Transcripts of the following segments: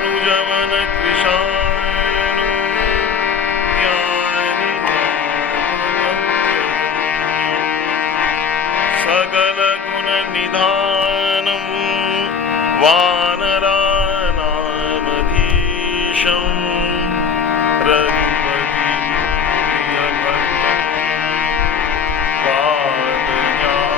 अनुजवन कृशानु ज्ञानि सकल गुण निधानं वानराणामधीशं रघुपति प्रियभक्तं पादजातं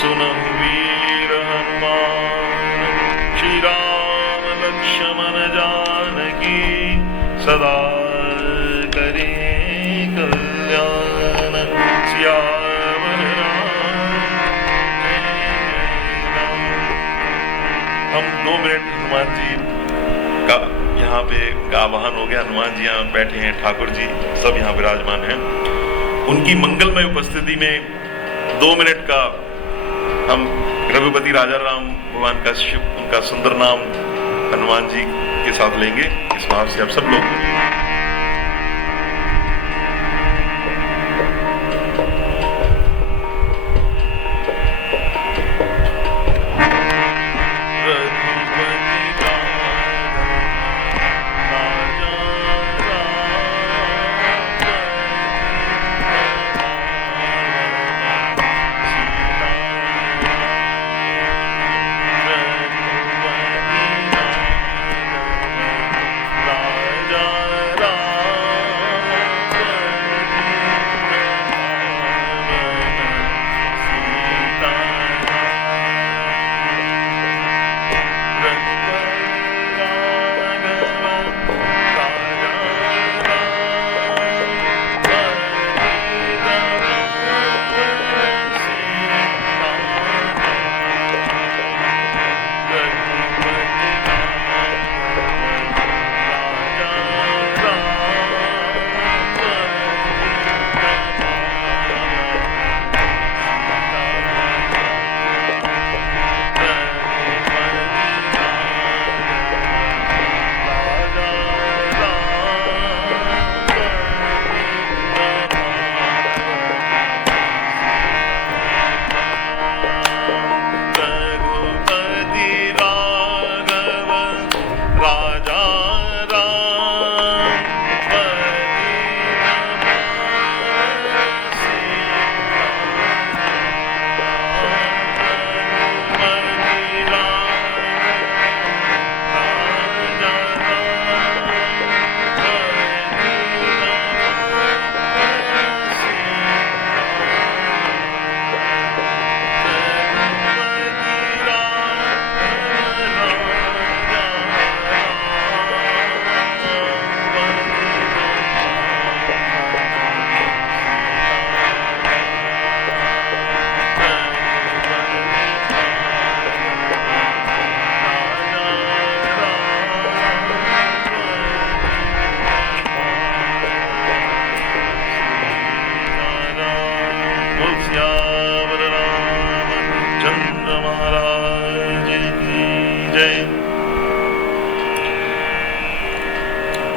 सुनहु वीर हनुमान श्री राम लक्ष्मण जानकी सदा करे कल्याण सियावर राम। हम 2 मिनट हनुमान जी का यहाँ पे का आवाहन हो गया। हनुमान जी यहाँ बैठे हैं, ठाकुर जी सब यहाँ विराजमान हैं। उनकी मंगलमय उपस्थिति में 2 मिनट का हम रघुपति राजा राम भगवान का उनका सुंदर नाम हनुमान जी के साथ लेंगे। इस भाव से आप सब लोग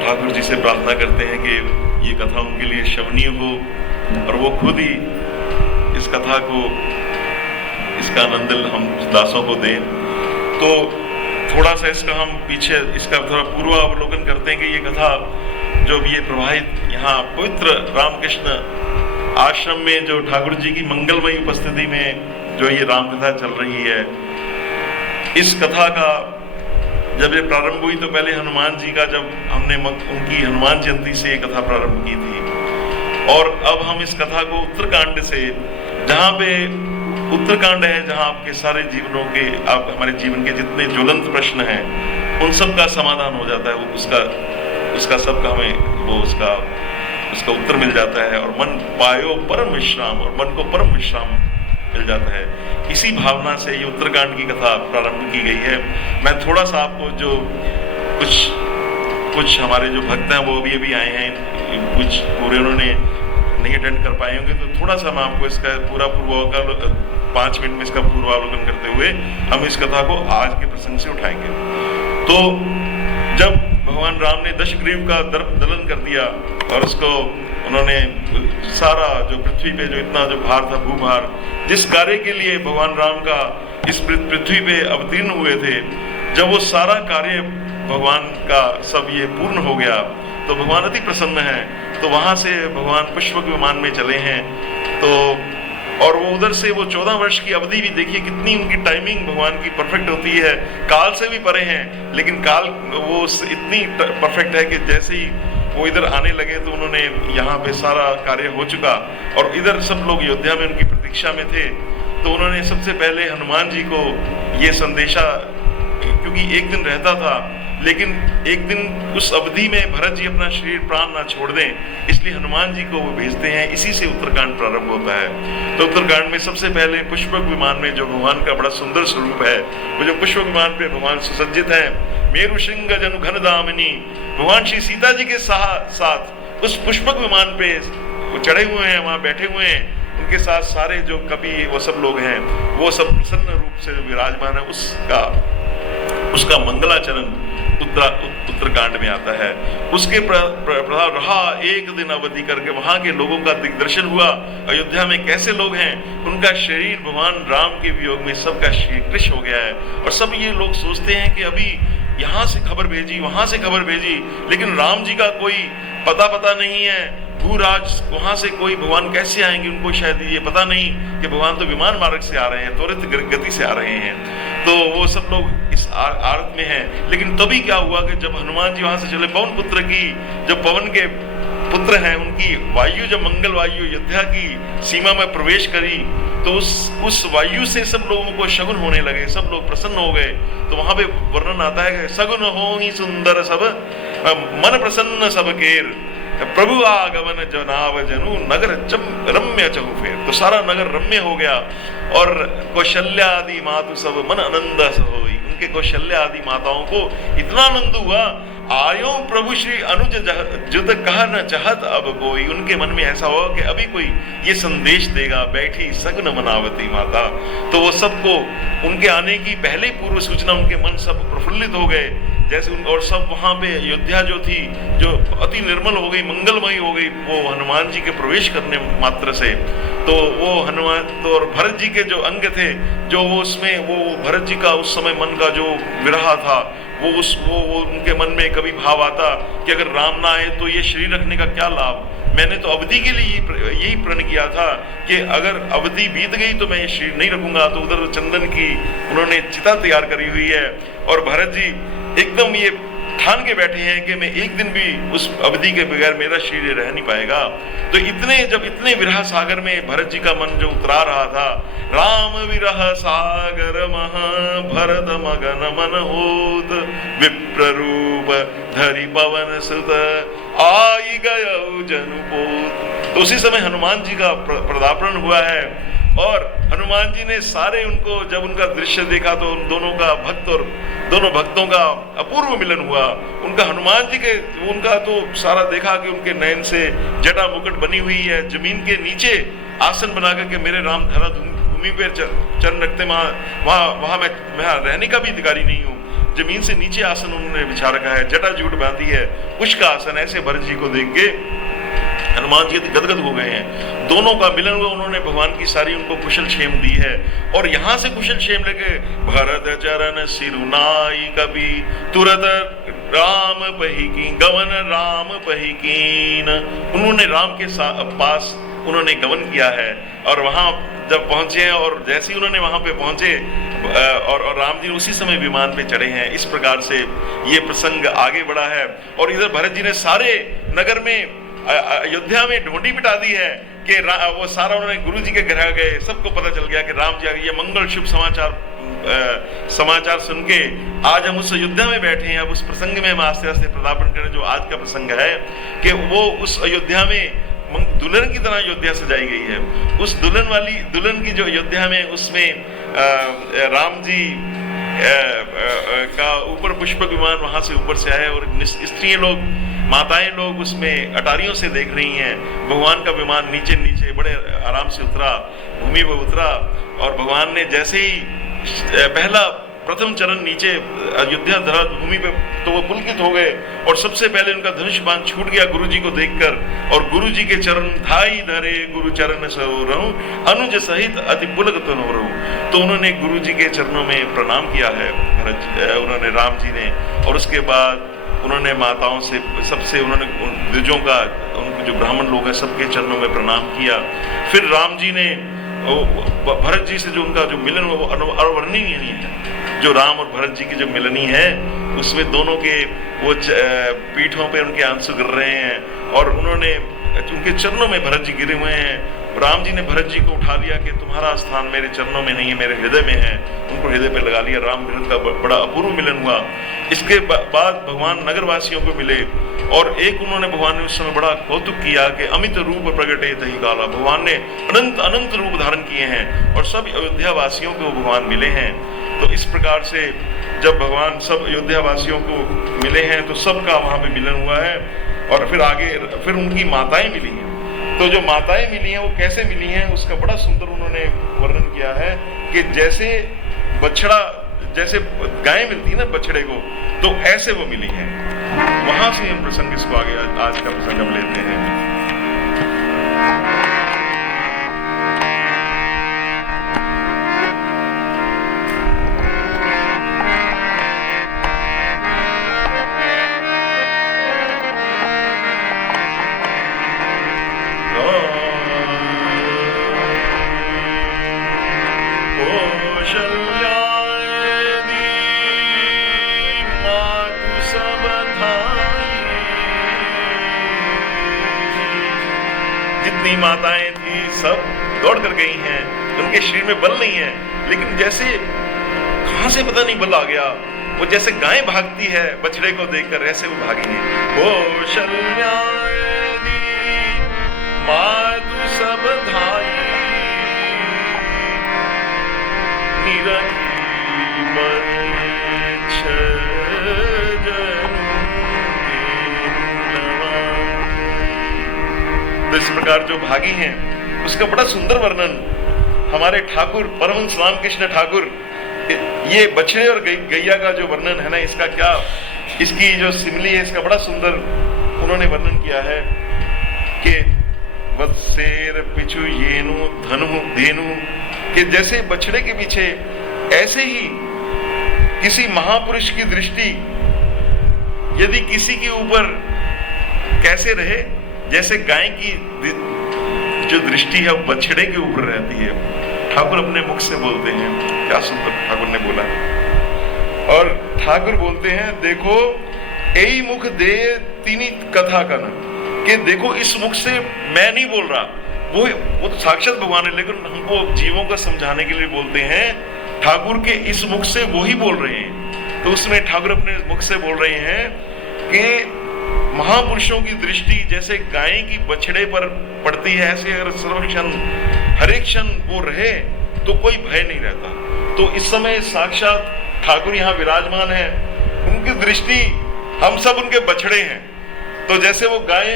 ठाकुर जी से प्रार्थना करते हैं कि ये कथा उनके लिए श्रवणीय हो और वो खुद ही इस कथा को, इसका आनंद हम दासों को दें। तो थोड़ा सा इसका हम पीछे इसका थोड़ा पूर्वावलोकन करते हैं कि ये कथा जो भी ये प्रवाहित यहाँ पवित्र रामकृष्ण आश्रम में जो ठाकुर जी की मंगलमयी उपस्थिति में जो ये राम कथा चल रही है, इस कथा का जब ये प्रारंभ हुई तो पहले हनुमान जी का जब हमने उनकी हनुमान जयंती से ये कथा प्रारंभ की थी, और अब हम इस कथा को उत्तरकांड से, जहाँ पे उत्तरकांड है जहाँ आपके सारे जीवनों के, आप हमारे जीवन के जितने ज्वलंत प्रश्न हैं उन सब का समाधान हो जाता है, वो उसका सबका हमें वो उसका उत्तर मिल जाता है और मन पायो परम विश्राम, और मन को परम विश्राम मिल जाता है। इसी भावना से ये उत्तरकांड की कथा प्रारंभ की गई है। मैं थोड़ा सा आपको जो कुछ हमारे जो भक्त हैं वो अभी आए हैं, कुछ पूरे उन्होंने नहीं अटेंड कर पाए होंगे, तो थोड़ा सा मैं आपको इसका पूरा 5 मिनट में इसका पूर्वावलोकन करते हुए हम इस कथा को आज के प्रसंग से उठाएंगे। तो जब भगवान राम ने दशग्रीव का दलन कर दिया और उसको उन्होंने सारा जो पृथ्वी पे जो इतना जो भार था, भूभार, जिस कार्य के लिए भगवान राम का इस पृथ्वी पे अवतीर्ण हुए थे, जब वो सारा कार्य भगवान का सब ये पूर्ण हो गया तो भगवान अति प्रसन्न है। तो वहां से भगवान पुष्पक विमान में चले हैं, तो और वो उधर से वो 14 वर्ष की अवधि भी देखिए कितनी उनकी टाइमिंग भगवान की परफेक्ट होती है, काल से भी परे हैं, लेकिन काल वो इतनी परफेक्ट है कि जैसे ही वो इधर आने लगे तो उन्होंने यहाँ पे सारा कार्य हो चुका, और इधर सब लोग अयोध्या में उनकी प्रतीक्षा में थे। तो उन्होंने सबसे पहले हनुमान जी को ये संदेशा, क्योंकि एक दिन रहता था, लेकिन एक दिन उस अवधि में भरत जी अपना शरीर प्राण ना छोड़ दें, इसलिए हनुमान जी को वो भेजते हैं। इसी से उत्तरकांड प्रारंभ होता है। तो उत्तरकांड में सबसे पहले पुष्पक विमान में जो भगवान का बड़ा सुंदर स्वरूप है, वो जो पुष्पक विमान पे भगवान सुसज्जित है, मेरु श्रृंग जनु घन दामिनी, भगवान श्री सीता जी के साथ उस पुष्पक विमान पे वो चढ़े हुए हैं, वहां बैठे हुए हैं, उनके साथ सारे जो कवि वो सब लोग हैं, वो सब प्रसन्न रूप से विराजमान है। उसका मंगलाचरण उत्तरकांड में आता है। उसके प्रभाव रहा एक दिन अवधि करके वहां के लोगों का दिग्दर्शन हुआ। अयोध्या में कैसे लोग हैं, उनका शरीर भगवान राम के वियोग में सबका कृश हो गया है। और सब ये लोग सोचते हैं कि अभी यहाँ से खबर भेजी, वहां से खबर भेजी, लेकिन राम जी का कोई पता नहीं है। भूराज वहां से कोई भगवान कैसे आएंगे, उनको शायद ये पता नहीं कि भगवान तो विमान मार्ग से आ रहे हैं, त्वरित गति से आ रहे हैं। तो वो सब लोग इस आरत में हैं। लेकिन तभी क्या हुआ कि जब हनुमान जी वहां से चले, पवन पुत्र की, जब पवन के पुत्र हैं, उनकी वायु जब मंगल वायु अयोध्या की सीमा में प्रवेश करी, तो उस वायु से सब लोगों को शगुन होने लगे, सब लोग प्रसन्न हो गए। तो वहां पे वर्णन आता है कि सगुन हो ही सुंदर सब, मन प्रसन्न सब केर, प्रभु आगमन जनाव जनु, नगर रम्य चहु फेर। तो सारा नगर रम्य हो गया। और कौशल्या आदि मातु सब मन आनंद सोई, उनके कौशल्या आदि माताओं को इतना आनंद हुआ, आयो प्रभु श्री अनुज जुत कह न चाहत अब कोई। उनके मन में ऐसा हुआ कि अभी कोई ये संदेश देगा, बैठी सगुन मनावती माता। तो वो सबको उनके आने की पहले पूर्व सूचना, उनके मन सब प्रफुल्लित हो गए जैसे और सब वहां पे अयोध्या जो थी, जो अति निर्मल हो गई, मंगलमयी हो गई, वो हनुमान जी के प्रवेश करने मात्र से। तो वो हनुमान तो और भरत जी के जो अंग थे, जो वो उसमें वो भरत जी का उस समय मन का जो विरह था, वो उनके मन में कभी भाव आता कि अगर राम ना आए तो ये शरीर रखने का क्या लाभ। मैंने तो अवधि के लिए यही प्रण किया था कि अगर अवधि बीत गई तो मैं ये शरीर नहीं रखूंगा। तो उधर चंदन की उन्होंने चिता तैयार करी हुई है, और भरत जी एकदम ये ठान के बैठे हैं कि मैं एक दिन भी उस अवधि के बगैर मेरा शरीर रह नहीं पाएगा। तो जब इतने विरह सागर में भरत जी का मन जो उतरा रहा था, राम विरह सागर महा भरत मगन मन होत, विप्र रूप धरि पवन सुत आई गयो जनुपोत। तो उसी समय हनुमान जी का पदार्पण हुआ है, और हनुमान जी ने सारे उनको जब उनका दृश्य देखा तो उन दोनों का भक्त और दोनों भक्तों का अपूर्व मिलन हुआ। उनका हनुमान जी के उनका तो सारा देखा कि उनके नयन से जटा मुकुट बनी हुई है, जमीन के नीचे आसन बना करके मेरे राम धरा भूमि पर चरण रखते, वहां मैं रहने का भी अधिकारी नहीं हूँ। जमीन से नीचे आसन उन्होंने बिछा रखा है, जटा जूट बांधी है, कुछ का आसन। ऐसे भरत जी को देख के हनुमान जी गदगद हो गए हैं। दोनों का मिलन हुआ, उन्होंने भगवान की सारी उनको कुशल क्षेम दी है। और यहाँ से कुशल क्षेम लेके भरत चरण सिरुनाई कवि तुरत राम पही की गवन राम पही कीन। उन्होंने राम के पास उन्होंने गमन किया है, और वहां जब पहुंचे हैं और जैसे ही उन्होंने वहां पे पहुंचे और राम जी उसी समय विमान पे चढ़े हैं। इस प्रकार से ये प्रसंग आगे बढ़ा है। और इधर भरत जी ने सारे नगर में अयोध्या में ढोंडी बिठा दी है कि वो सारा उन्होंने गुरु जी के घर गए, सबको पता चल गया कि राम जी आ गए। ये मंगल शुभ समाचार सुन के आज हम उस अयोध्या में बैठे हैं। अब उस प्रसंग में हम आस्ते आस्ते पदार्पण करें, जो आज का प्रसंग है कि वो उस अयोध्या में दुल्हन की तरह अयोध्या सजाई गई है। उस दुल्हन की जो अयोध्या में, उसमें राम जी का ऊपर पुष्पक विमान वहां से ऊपर से आया, और स्त्रियां लोग, माताएं लोग उसमें अटारियों से देख रही हैं। भगवान का विमान नीचे नीचे बड़े आराम से उतरा, भूमि पर उतरा, और भगवान ने जैसे ही प्रथम चरण नीचे अयोध्या धरा भूमि पे, तो वो पुलकित हो गए। और सबसे पहले उनका धनुष बाण छूट गया गुरु जी को देखकर, और गुरु जी के चरण धाई धरे गुरु चरण सरोरहु अनुज सहित अति पुलक तनोरहु। तो उन्होंने गुरु जी के चरणों में प्रणाम किया है उन्होंने, राम जी ने। और उसके बाद उन्होंने माताओं से, सबसे उन्होंने द्विजों का, उनके जो ब्राह्मण लोग हैं सबके चरणों में प्रणाम किया। फिर राम जी ने भरत जी से जो उनका जो मिलन हुआ वो अवर्णनीय है। जो राम और भरत जी की जो मिलनी है, उसमें दोनों के वो पीठों पे उनके आंसू गिर रहे हैं, और उन्होंने उनके चरणों में भरत जी गिरे हुए हैं। राम जी ने भरत जी को उठा लिया कि तुम्हारा स्थान मेरे चरणों में नहीं है, मेरे हृदय में है। उनको हृदय पे लगा लिया। राम भरत का बड़ा अपूर्व मिलन हुआ। इसके बाद भगवान नगरवासियों को मिले और एक उन्होंने भगवान ने उस समय बड़ा कौतुक किया कि अमित रूप प्रगटे तही काला। भगवान ने अनंत अनंत रूप धारण किए हैं और सब अयोध्या वासियों को भगवान मिले हैं। तो इस प्रकार से जब भगवान सब अयोध्या वासियों को मिले हैं तो सबका वहां पे मिलन हुआ है। और फिर आगे फिर उनकी माताएं मिली हैं। तो जो माताएं मिली हैं वो कैसे मिली हैं उसका बड़ा सुंदर उन्होंने वर्णन किया है कि जैसे बछड़ा, जैसे गाय मिलती है ना बछड़े को, तो ऐसे वो मिली हैं। वहां से हम प्रसंग इसको आगे आज का प्रसंग हम लेते हैं। जितनी माताएं थी सब दौड़ कर गई हैं। उनके शरीर में बल नहीं है, लेकिन जैसे कहां से पता नहीं बल आ गया। वो जैसे गाय भागती है बछड़े को देखकर, ऐसे वो भागी हैं। कौशल्या मातु सब धाई तो इस प्रकार जो भागी हैं उसका बड़ा सुंदर वर्णन हमारे ठाकुर परमहंस रामकृष्ण ठाकुर, ये बछड़े और गैया का जो वर्णन है ना, इसका क्या, इसकी जो सिमली है इसका बड़ा सुंदर उन्होंने वर्णन किया है कि वत्सेर पिछु येनु धनु धेनु, कि जैसे बछड़े के पीछे ऐसे ही किसी महापुरुष की दृष्टि यदि किसी के ऊपर कैसे रहे, जैसे गाय की जो दृष्टि है वो बछड़े के ऊपर रहती है। ठाकुर अपने मुख से बोलते हैं, क्या सुंदर ठाकुर ने बोला। और ठाकुर बोलते हैं देखो यही मुख दे तीनी कथा का ना, कि देखो इस मुख से मैं नहीं बोल रहा, वो तो साक्षात भगवान है, लेकिन हमको जीवों को समझाने के लिए बोलते हैं। ठाकुर के इस मुख से वो ही बोल रहे हैं। तो उसमें ठाकुर अपने मुख से बोल रहे हैं कि महापुरुषों की दृष्टि जैसे गाय की बछड़े पर पड़ती है, ऐसे अगर सर्वक्षण हर एक क्षण वो रहे तो कोई भय नहीं रहता। तो इस समय साक्षात ठाकुर यहाँ विराजमान है, उनकी दृष्टि हम सब उनके बछड़े हैं। तो जैसे वो गाय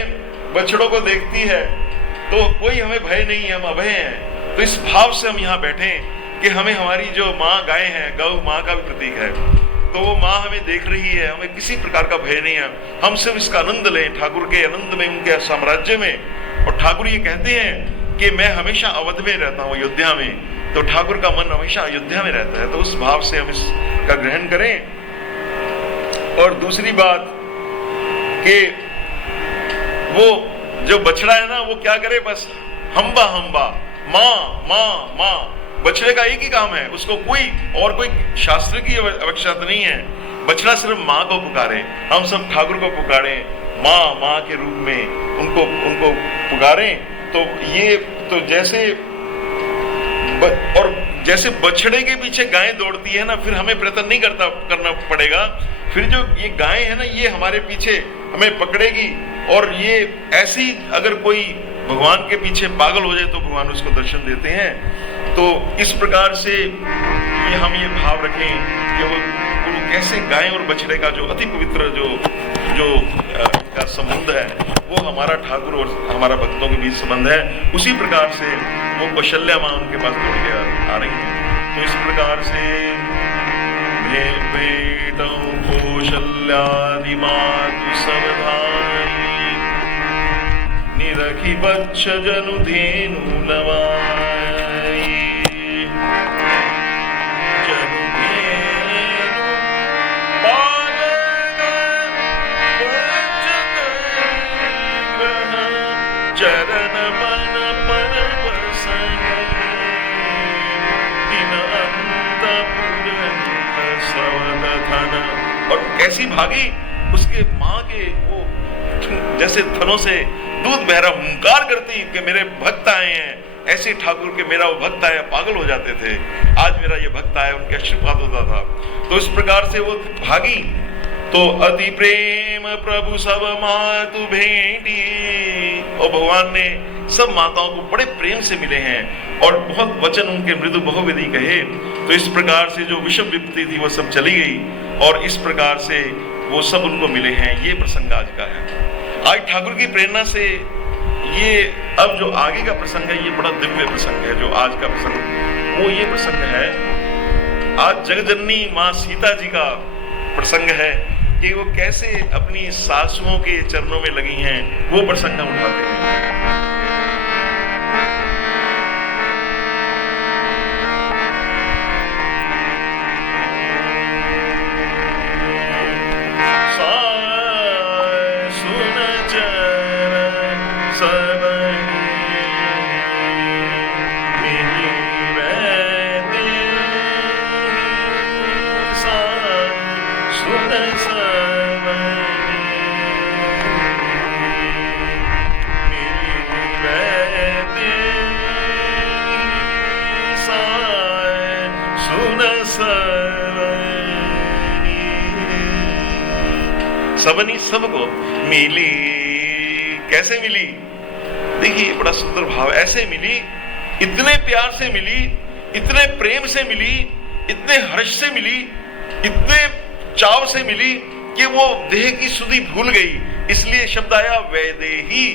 बछड़ों को देखती है तो कोई हमें भय नहीं है, हम अभय हैं। तो इस भाव से हम यहाँ बैठे कि हमें हमारी जो माँ गाय है, गौ माँ का भी प्रतीक है, तो वो माँ हमें देख रही है, हमें किसी प्रकार का भय नहीं है। हम सिर्फ इसका आनंद लें, ठाकुर के आनंद में, उनके साम्राज्य में। और ठाकुर ये कहते हैं कि मैं हमेशा अवध में रहता हूँ, अयोध्या में। तो ठाकुर का मन हमेशा अयोध्या में रहता है। तो उस भाव से हम इसका ग्रहण करें। और दूसरी बात कि वो जो बछड़ा है ना, वो क्या करे, बस हम्बा हम्बा, माँ माँ माँ। बछड़े का एक ही काम है, उसको कोई शास्त्र की आवश्यकता नहीं है। बछड़ा सिर्फ माँ को पुकारे। हम सब ठाकुर को पुकारे माँ माँ के रूप में, उनको पुकारें। तो ये तो जैसे और जैसे बछड़े के पीछे गाय दौड़ती है ना, फिर हमें प्रयत्न नहीं करना पड़ेगा। फिर जो ये गाय है ना, ये हमारे पीछे हमें पकड़ेगी। और ये ऐसी अगर कोई भगवान के पीछे पागल हो जाए तो भगवान उसको दर्शन देते हैं। तो इस प्रकार से हम ये भाव रखें कि वो कैसे गाय और बछड़े का जो अति पवित्र जो का संबंध है, वो हमारा ठाकुर और हमारा भक्तों के बीच संबंध है। उसी प्रकार से वो कौशल्या माँ उनके पास दौड़ के आ रही है। तो इस प्रकार से कौशल्यादि मातु सब धाई निरखी बच्छ जनु धेनु लवाई। जनु धेनु चरण मन पर बसई दिन अंतपुर सवद धन। और कैसी भागी, उसके माँ के वो जैसे थनों से दूध बह रहा हुंकार करती कि मेरे भक्त आए हैं। ऐसे ठाकुर के मेरा वो भक्त आया पागल हो जाते थे, आज मेरा ये भक्त आया उनके आशीर्वाद होता था। तो इस प्रकार से वो भागी। तो अति प्रेम प्रभु सब मातु भेंटी, और भगवान ने सब माताओं को बड़े प्रेम से मिले हैं और बहुत वचन उनके मृदु बहुविधि कहे। तो इस प्रकार से जो विषम विपत्ति थी वो सब चली गई और इस प्रकार से वो सब उनको मिले हैं। ये प्रसंग आज का है। आज ठाकुर की प्रेरणा से ये अब जो आगे का प्रसंग है ये बड़ा दिव्य प्रसंग है। जो आज का प्रसंग वो ये प्रसंग है, आज जगजननी माँ सीता जी का प्रसंग है कि वो कैसे अपनी सासुओं के चरणों में लगी हैं, वो प्रसंग हम उठाते हैं। सबनी सबको मिली। कैसे मिली? देखिए बड़ा सुंदर भाव। ऐसे मिली, इतने प्यार से मिली, इतने प्रेम से मिली, इतने हर्ष से मिली, इतने चाव से मिली कि वो देह की सुधि भूल गई। इसलिए शब्द आया वैदेही,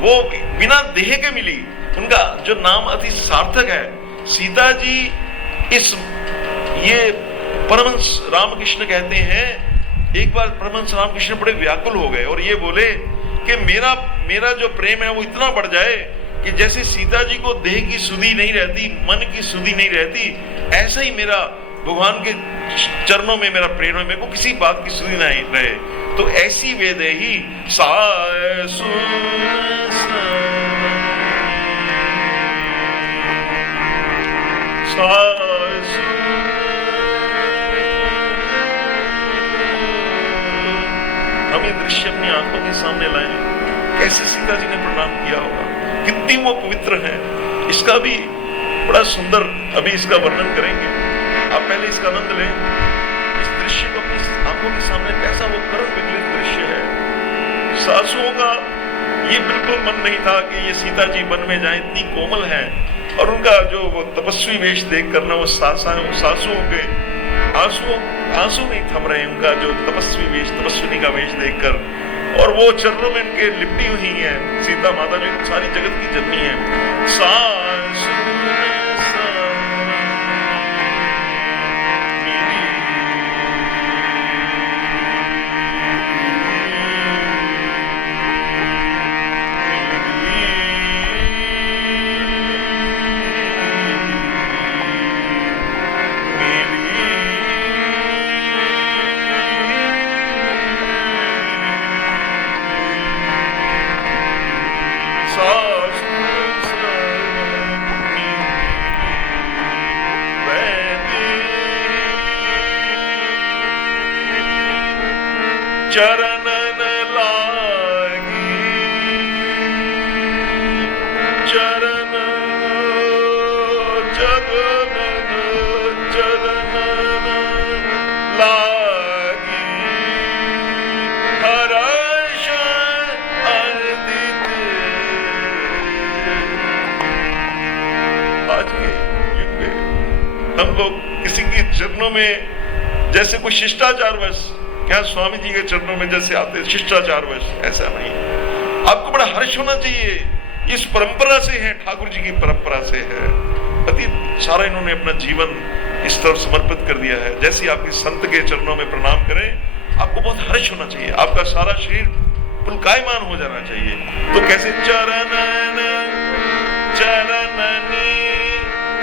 वो बिना देह के मिली। उनका जो नाम अति सार्थक है। सीता जी इस ये परमहंस रामकृष्ण कहते हैं, एक बार परमहंस रामकृष्ण बड़े व्याकुल हो गए और ये बोले कि मेरा जो प्रेम है वो इतना बढ़ जाए कि जैसे सीता जी को देह की सुधि नहीं रहती, मन की सुधि नहीं रहती, ऐसा ही मेरा भगवान के चरणों में मेरा प्रेम है, मेरे को किसी बात की सुधि नहीं रहे। तो ऐसी वेदेही सासु हम ये दृश्य अपनी आंखों के सामने लाए। कैसे सीता जी ने प्रणाम किया होगा, कितनी वो पवित्र है। इसका भी बड़ा सुंदर अभी इसका वर्णन करेंगे। आप पहले इसका आनंद लें। इस दृश्य को अपनी आंखों के सामने, कैसा वो करुण विकलित दृश्य है। सासुओं का ये बिल्कुल मन नहीं था कि ये सीता जी वन में जाए, इतनी कोमल है। और उनका जो वो तपस्वी वेश देख कर ना वो सासुओं के आंसू नहीं थम रहे। उनका जो तपस्वी वेश, तपस्विनी का वेश देखकर, और वो चरणों में इनके लिपटी हुई है सीता माता जो सारी जगत की जननी है। सासु चरणन लागी, चरणन लागी, हर्ष अदित। आज के युग में हम लोग किसी के चरणों में जैसे कोई शिष्टाचार बस, क्या स्वामी जी के चरणों में जैसे आते शिष्टाचार वश, ऐसा नहीं। आपको बड़ा हर्ष होना चाहिए। इस परंपरा से है, ठाकुर जी की परंपरा से है। अति सारा इन्होंने अपना जीवन इस तरफ समर्पित कर दिया है। जैसे आपके संत के चरणों में प्रणाम करें, आपको बहुत हर्ष होना चाहिए, आपका सारा शरीर पुलकायमान हो जाना चाहिए। तो कैसे चरणन चरणनी,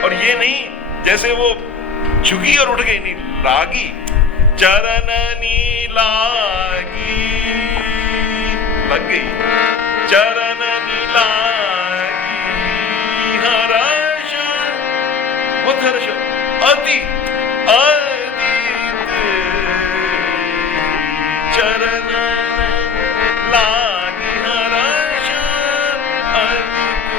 और ये नहीं जैसे वो झुकी और उठ गई, नहीं, लागी, चरणनी लागी, लग गई, चरणनी लागी, हर्ष, बहुत हर्ष, अति अदित, चरण लागी, हर्ष अदित,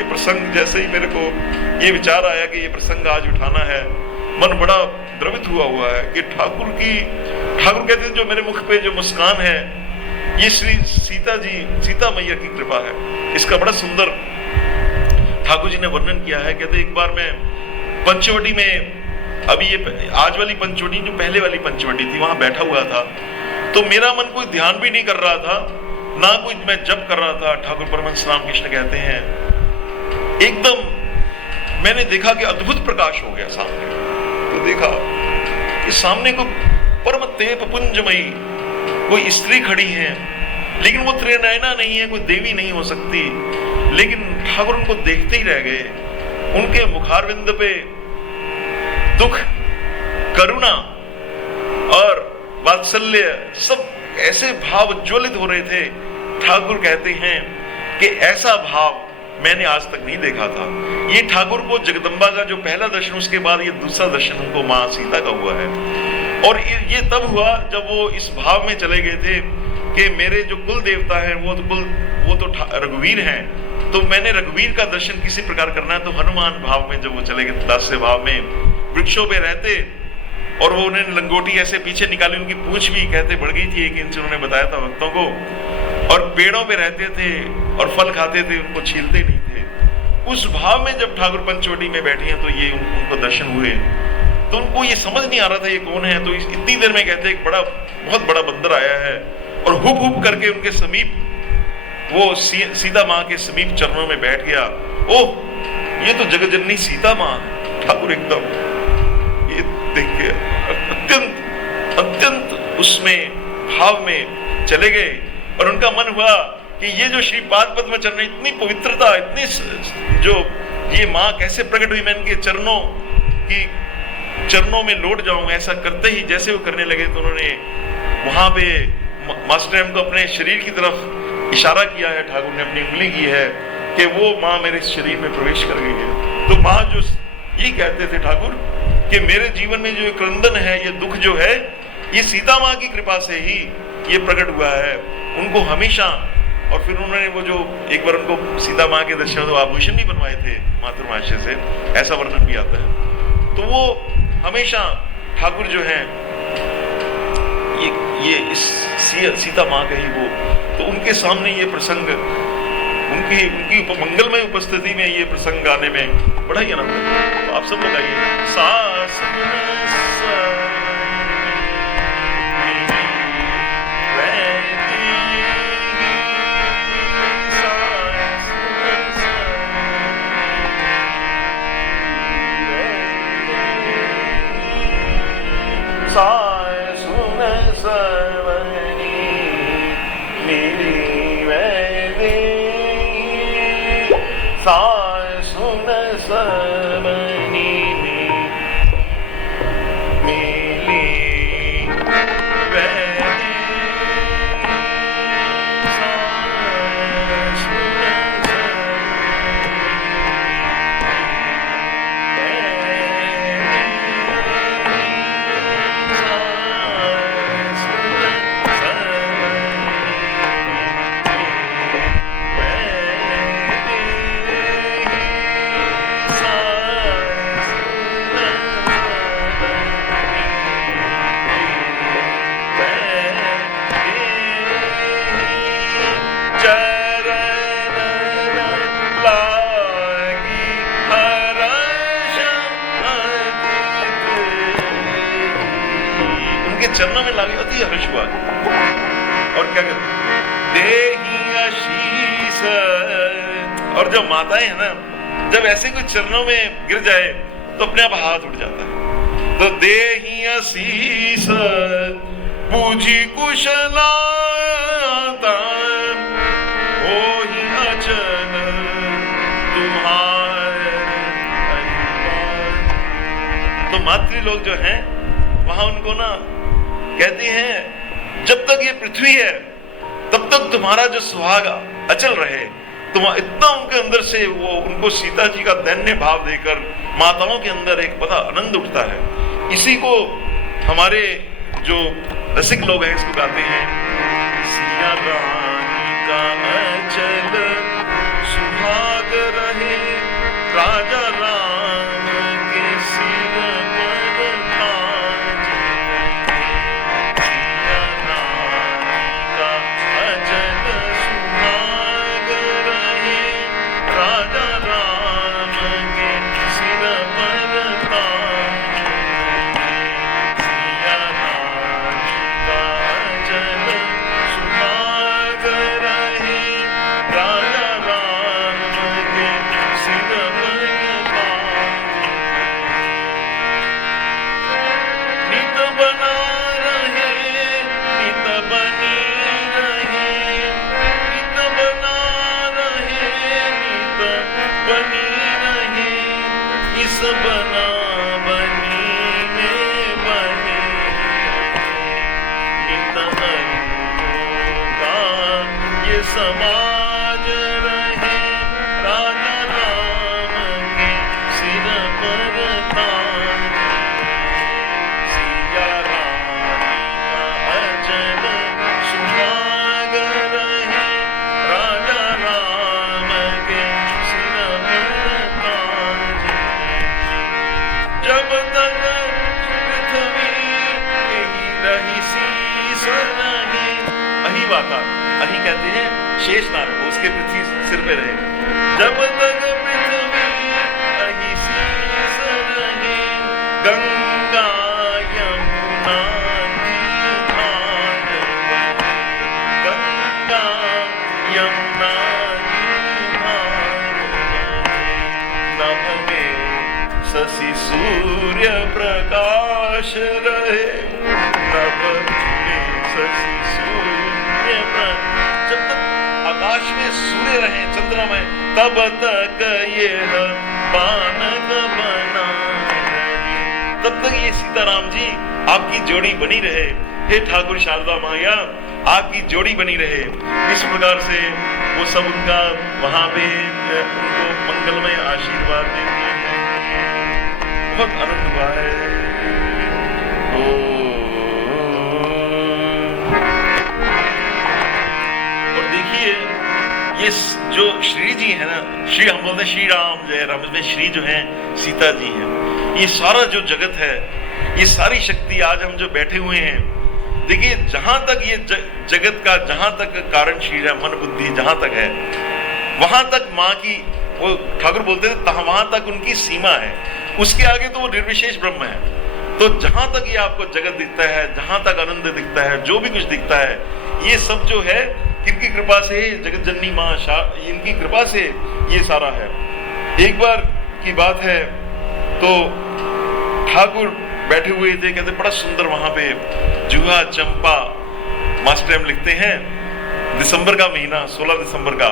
ये प्रसंग जैसे ही मेरे को ये विचार आया कि ये प्रसंग आज उठाना है, मन बड़ा द्रवित हुआ है कि ठाकुर कहते हैं जो मेरे मुख पे जो मुस्कान है ये श्री सीता मैया की कृपा है। इसका बड़ा सुंदर ठाकुर जी ने वर्णन किया है। कहते एक बार मैं पंचवटी में, अभी ये आज वाली पंचवटी जो पहले वाली पंचवटी थी, वहां बैठा हुआ था, तो मेरा मन कोई ध्यान भी नहीं कर रहा था, ना कोई मैं जप कर रहा था। ठाकुर परमहंस रामकृष्ण कहते हैं एकदम मैंने देखा कि अद्भुत प्रकाश हो गया सामने। तो देखा कि सामने को परम तेप पुंजमयी कोई स्त्री खड़ी है, लेकिन वो त्रिनयना नहीं है, कोई देवी नहीं हो सकती, लेकिन ठाकुर उनको देखते ही रह गए। उनके मुखारविंद पे दुख, करुणा और वात्सल्य सब ऐसे भाव ज्वलित हो रहे थे। ठाकुर कहते हैं कि ऐसा भाव मैंने आज तक नहीं देखा था। ये ठाकुर को जगदम्बा का जो पहला दर्शन, उसके बाद ये दूसरा दर्शन उनको माँ सीता का हुआ है। और ये तब हुआ जब वो इस भाव में चले गए थे कि मेरे जो कुल देवता है वो तो रघुवीर हैं, तो मैंने रघुवीर का दर्शन किसी प्रकार करना है। तो हनुमान भाव में जब वो चले गए, दास्य भाव में वृक्षों पे रहते, और वो उन्हें लंगोटी ऐसे पीछे निकाली, उनकी पूंछ भी कहते बढ़ गई थी 1 इंच, उन्होंने बताया था भक्तों को, और पेड़ों पे रहते थे और फल खाते थे, उनको छीलते नहीं थे। उस भाव में जब ठाकुर पंचवटी में बैठे हैं तो ये उनको दर्शन हुए, तो उनको ये समझ नहीं आ रहा था ये कौन है। तो इतनी देर में कहते एक बहुत बड़ा बंदर आया है और हुप करके उनके समीप, वो सीता माँ के समीप चरणों में बैठ गया। ओह, ये तो जगतजननी सीता माँ। ठाकुर एकदम ये देख के अत्यंत उसमें भाव में चले गए, और उनका मन हुआ कि ये जो श्री पाद पद्म चरण, इतनी पवित्रता, इतनी जो ये माँ कैसे प्रकट हुई, मैं इनके चरणों में लौट जाऊं। ऐसा करते ही जैसे वो करने लगे तो उन्होंने वहां पे मास्टर को अपने शरीर की तरफ इशारा किया है, ठाकुर ने अपनी उंगली की है कि वो माँ मेरे शरीर में प्रवेश कर गई है। तो माँ जो ये कहते थे ठाकुर कि मेरे जीवन में जो क्रंदन है, ये दुख जो है, ये सीता माँ की कृपा से ही ये प्रकट हुआ है। उनको हमेशा, और फिर उन्होंने वो जो एक बार उनको सीता माँ के दर्शन तो आभूषण भी बनवाए थे मातृमाशय से, ऐसा वर्णन भी आता है। तो वो हमेशा ठाकुर जो है ये इस सीता माँ का ही वो, तो उनके सामने ये प्रसंग, उनकी मंगलमय उपस्थिति में ये प्रसंग गाने में बड़ा ही आनंद है। तो आप सब लोग आइए। सास चरणों में लागी होती है हर्ष हुआ। और क्या कहते देहि आशीष, और जब माताएं है ना, जब ऐसे कोई चरणों में गिर जाए तो अपने आप हाथ उठ जाता है। तो देहि आशीष पूजी कुशलाता ओहि अचल तुम्हारे। तो मातृ लोग जो हैं वहां उनको ना कहती हैं जब तक ये पृथ्वी है तब तक तुम्हारा जो सुहाग अचल रहे। तुम इतना उनके अंदर से वो, उनको सीता जी का दैन्य भाव देकर माताओं के अंदर एक बड़ा आनंद उठता है। इसी को हमारे जो रसिक लोग हैं इसको गाते हैं। सिया रानी का अचल सुहाग रहे ये समाज रहे राजा राम के सिर पर ताज, सिया रानी का अजब सुहाग रहे राजा राम के सिर पर ताज। जब तक पृथ्वी रही शीस रही, अही वाता, अही कहते हैं शेष नाग, उसके पृथ्वी सिर पे रहे। जब तक पृथ्वी रही शीस रही, गंगा यमुना की धार बहे, गंगा यमुना की धार बहे। नभ में शशि सूर्य प्रकाश रहे, नभ में शशि सूर्य प्रकाश, जब तक आकाश में सूर्य रहे, चंद्रमा में, तब तक ये बानक बना रहे, तब तक ये सीताराम जी आपकी जोड़ी बनी रहे। हे ठाकुर शारदा माया, आपकी जोड़ी बनी रहे। इस प्रकार से वो सब उनका वहां पे उनको मंगलमय आशीर्वाद देते हैं। बहुत आनंद हुआ है। और देखिए ये जो श्री जी है ना, श्री हम बोलते हैं श्री राम जय राम, इसमें श्री जो है सीता जी है। ये सारा जो जगत है, ये सारी शक्ति आज हम जो बैठे हुए हैं, देखिए जहां तक ये जगत का जहां तक कारण शरीर है, मन बुद्धि जहां तक है, वहां तक माँ की, वो ठाकुर बोलते थे वहां तक उनकी सीमा है, उसके आगे तो वो निर्विशेष ब्रह्म है। तो जहां तक ये आपको जगत दिखता है, जहां तक आनंद दिखता है, जो भी कुछ दिखता है, ये सब जो है किनकी कृपा से, जगत जननी माँ इनकी कृपा से ये सारा है। एक बार की बात है, तो ठाकुर बैठे हुए थे, कहते बड़ा सुंदर वहां पे जुहा चंपा, मास्टर हम लिखते हैं दिसंबर का महीना, 16 दिसंबर का,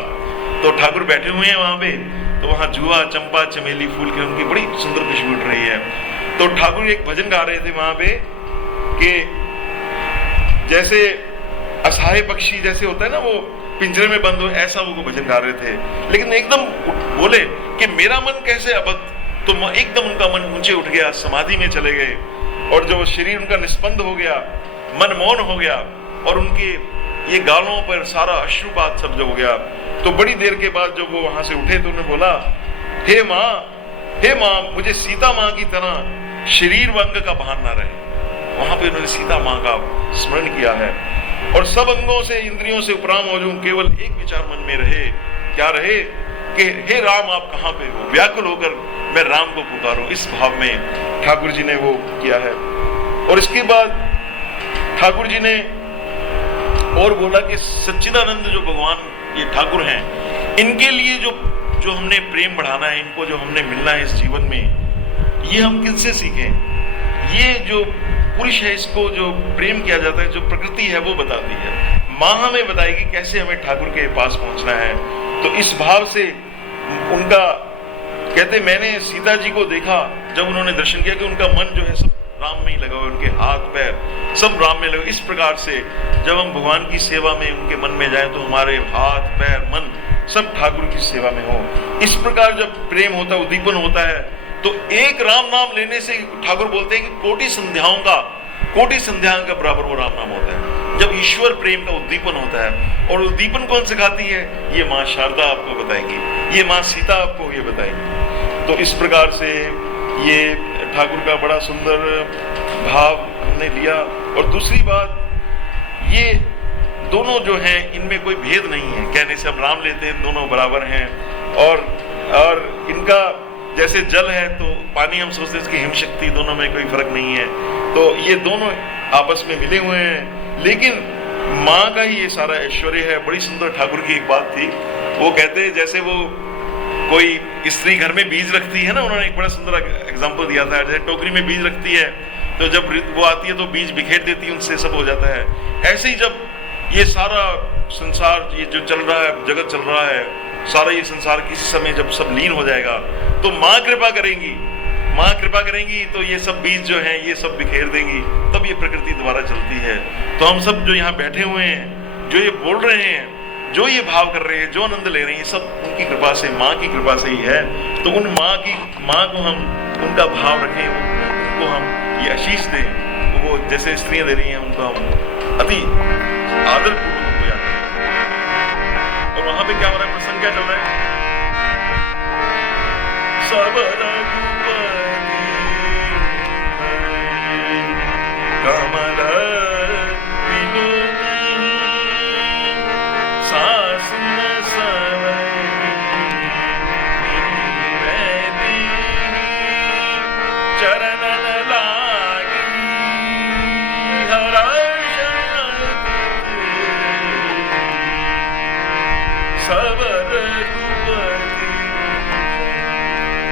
तो ठाकुर बैठे हुए हैं वहां पे, तो वहां जुहा चंपा चमेली फूल की उनकी बड़ी सुंदर खुशबू उठ रही है। तो ठाकुर एक भजन गा रहे थे वहां पे कि जैसे असहाय पक्षी जैसे होता है ना, वो पिंजरे में बंद हो, ऐसा वो भजन गा रहे थे। लेकिन एकदम बोले कि मेरा मन कैसे अबध, तो एकदम उनका मन ऊंचे उठ गया, समाधि में चले गए, और जो शरीर उनका निस्पंद हो गया, मन मौन हो गया, और उनके ये गालों पर सारा अश्रुपात शब्द हो गया। तो बड़ी देर के बाद जब वो वहां से उठे तो उन्होंने बोला, हे माँ, मुझे सीता माँ की तरह शरीर वंग का भान ना रहे। वहां पे उन्होंने सीता माँ का स्मरण किया है, और सब अंगों से इंद्रियों से उपराम हो जाऊं, केवल एक विचार मन में रहे, क्या रहे कि हे राम आप कहाँ पे हो, व्याकुल होकर मैं राम को पुकारूं। इस भाव में ठाकुर जी ने वो किया है। और इसके बाद ठाकुर जी ने और बोला कि सच्चिदानंद जो भगवान ये ठाकुर हैं, इनके लिए जो हमने प्रेम बढ़ाना है, इनको जो हमने मिलना है इस जीवन में, ये हम किससे सीखें। ये जो पुरुष है, इसको जो प्रेम किया जाता है, जो प्रकृति है वो बताती है, माँ हमें बताएगी कैसे हमें ठाकुर के पास पहुंचना है। तो इस भाव से उनका कहते, मैंने सीता जी को देखा जब उन्होंने दर्शन किया कि उनका मन जो है सब राम में ही लगा हुआ, उनके हाथ पैर सब राम में लगे। इस प्रकार से जब हम भगवान की सेवा में उनके मन में जाएं तो हमारे हाथ पैर मन सब ठाकुर की सेवा में हो। इस प्रकार जब प्रेम होता है, उद्दीपन होता है, तो एक राम नाम लेने से ठाकुर बोलते हैं कि कोटि संध्याओं का बराबर वो राम नाम होता है। जब ईश्वर प्रेम का उद्दीपन होता है, और उद्दीपन कौन सिखाती है, ये माँ शारदा आपको बताएंगी, ये माँ सीता आपको ये बताएंगी। तो इस प्रकार से ये ठाकुर का बड़ा सुंदर भाव हमने लिया। और दूसरी बात, ये दोनों जो हैं इनमें कोई भेद नहीं है, कहने से हम राम लेते हैं, दोनों बराबर हैं। और इनका जैसे जल है तो पानी हम सोचते हैं इसकी हिम शक्ति, दोनों में कोई फर्क नहीं है। तो ये दोनों आपस में मिले हुए हैं, लेकिन माँ का ही ये सारा ऐश्वर्य है। बड़ी सुंदर ठाकुर की एक बात थी, वो कहते हैं जैसे वो कोई स्त्री घर में बीज रखती है ना, उन्होंने एक बड़ा सुंदर एग्जाम्पल दिया था, जैसे टोकरी में बीज रखती है तो जब वो आती है तो बीज बिखेर देती है, उनसे सब हो जाता है। ऐसे ही जब ये सारा संसार ये जो चल रहा है, जगत चल रहा है, सारा ये संसार किसी समय जब सब लीन हो जाएगा तो माँ कृपा करेंगी तो ये सब बीज जो हैं ये सब बिखेर देंगी, तब ये प्रकृति दोबारा चलती है। तो हम सब जो यहाँ बैठे हुए हैं, जो ये बोल रहे हैं, जो ये भाव कर रहे हैं, जो आनंद ले रहे हैं, सब उनकी कृपा से, माँ की कृपा से ही है। तो उन माँ को हम उनका भाव रखें, उनको हम ये आशीष दें, वो जैसे स्त्रियां दे रही हैं उनको हम अति आदरपूर्वक उनको याद करें। और वहां पे क्या हो रहा है, प्रसंग क्या चल रहा है? सब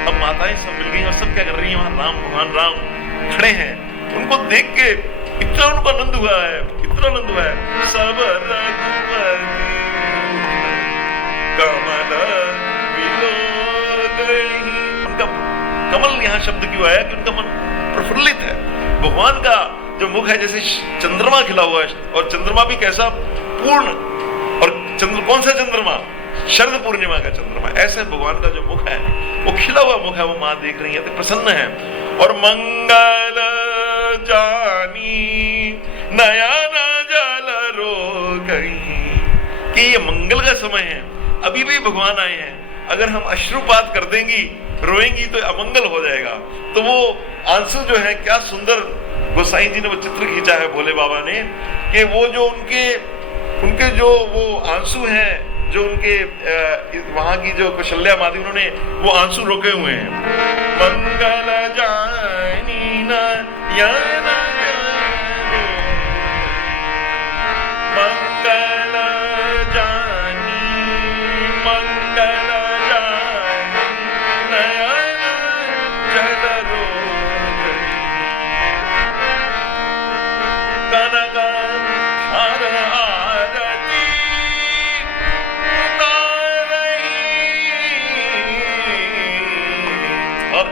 कमल माताएं सब मिल गई और सब क्या कर रही हैं, वहां राम, भगवान राम खड़े हैं। उनको देख के इतना उनको आनंद हुआ है, इतना आनंद हुआ है। सब कमल उनका कमल यहाँ शब्द क्यों आया कि उनका मन प्रफुल्लित है। भगवान का जो मुख है जैसे चंद्रमा खिला हुआ है, और चंद्रमा भी कैसा पूर्ण, और कौन सा चंद्रमा? शरद पूर्णिमा का चंद्रमा। ऐसे भगवान का जो मुख है वो खिला हुआ मुख है, वो माँ देख रही है तो प्रसन्न है। और मंगल जानी नयन जल रो गई, कि ये मंगल का समय है, अभी भी भगवान आए हैं। अगर हम अश्रुपात कर देंगी, रोएंगी तो अमंगल हो जाएगा। तो वो आंसू जो है, क्या सुंदर गोसाई जी ने वो चित्र खींचा है भोले बाबा ने, कि वो जो उनके जो वो आंसू हैं, जो उनके वहां की जो कौशल्या माता, उन्होंने वो आंसू रोके हुए हैं। मंगल जानी नयन मंगल जानी मंगल जानी नयन जल रो गई, कनक हर आरती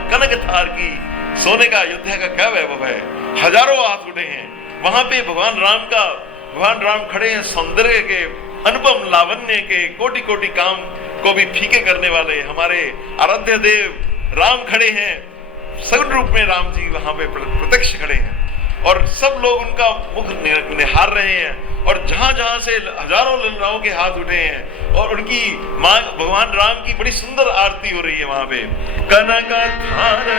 कनक थार की, सोने का अयोध्या का क्या वैभव है। हजारों हाथ उठे हैं वहां पे भगवान राम खड़े हैं, सौंदर्य के, अनुपम लावण्य के, कोटि कोटि काम को भी फीके करने वाले हमारे आराध्य देव राम खड़े हैं। सगुण रूप में राम जी वहां पे प्रत्यक्ष खड़े हैं, और सब लोग उनका मुख निहार रहे हैं। और जहां जहां से हजारों ललनाओं के हाथ उठे हैं, और उनकी मां भगवान राम की बड़ी सुंदर आरती हो रही है वहां पे। कनक थार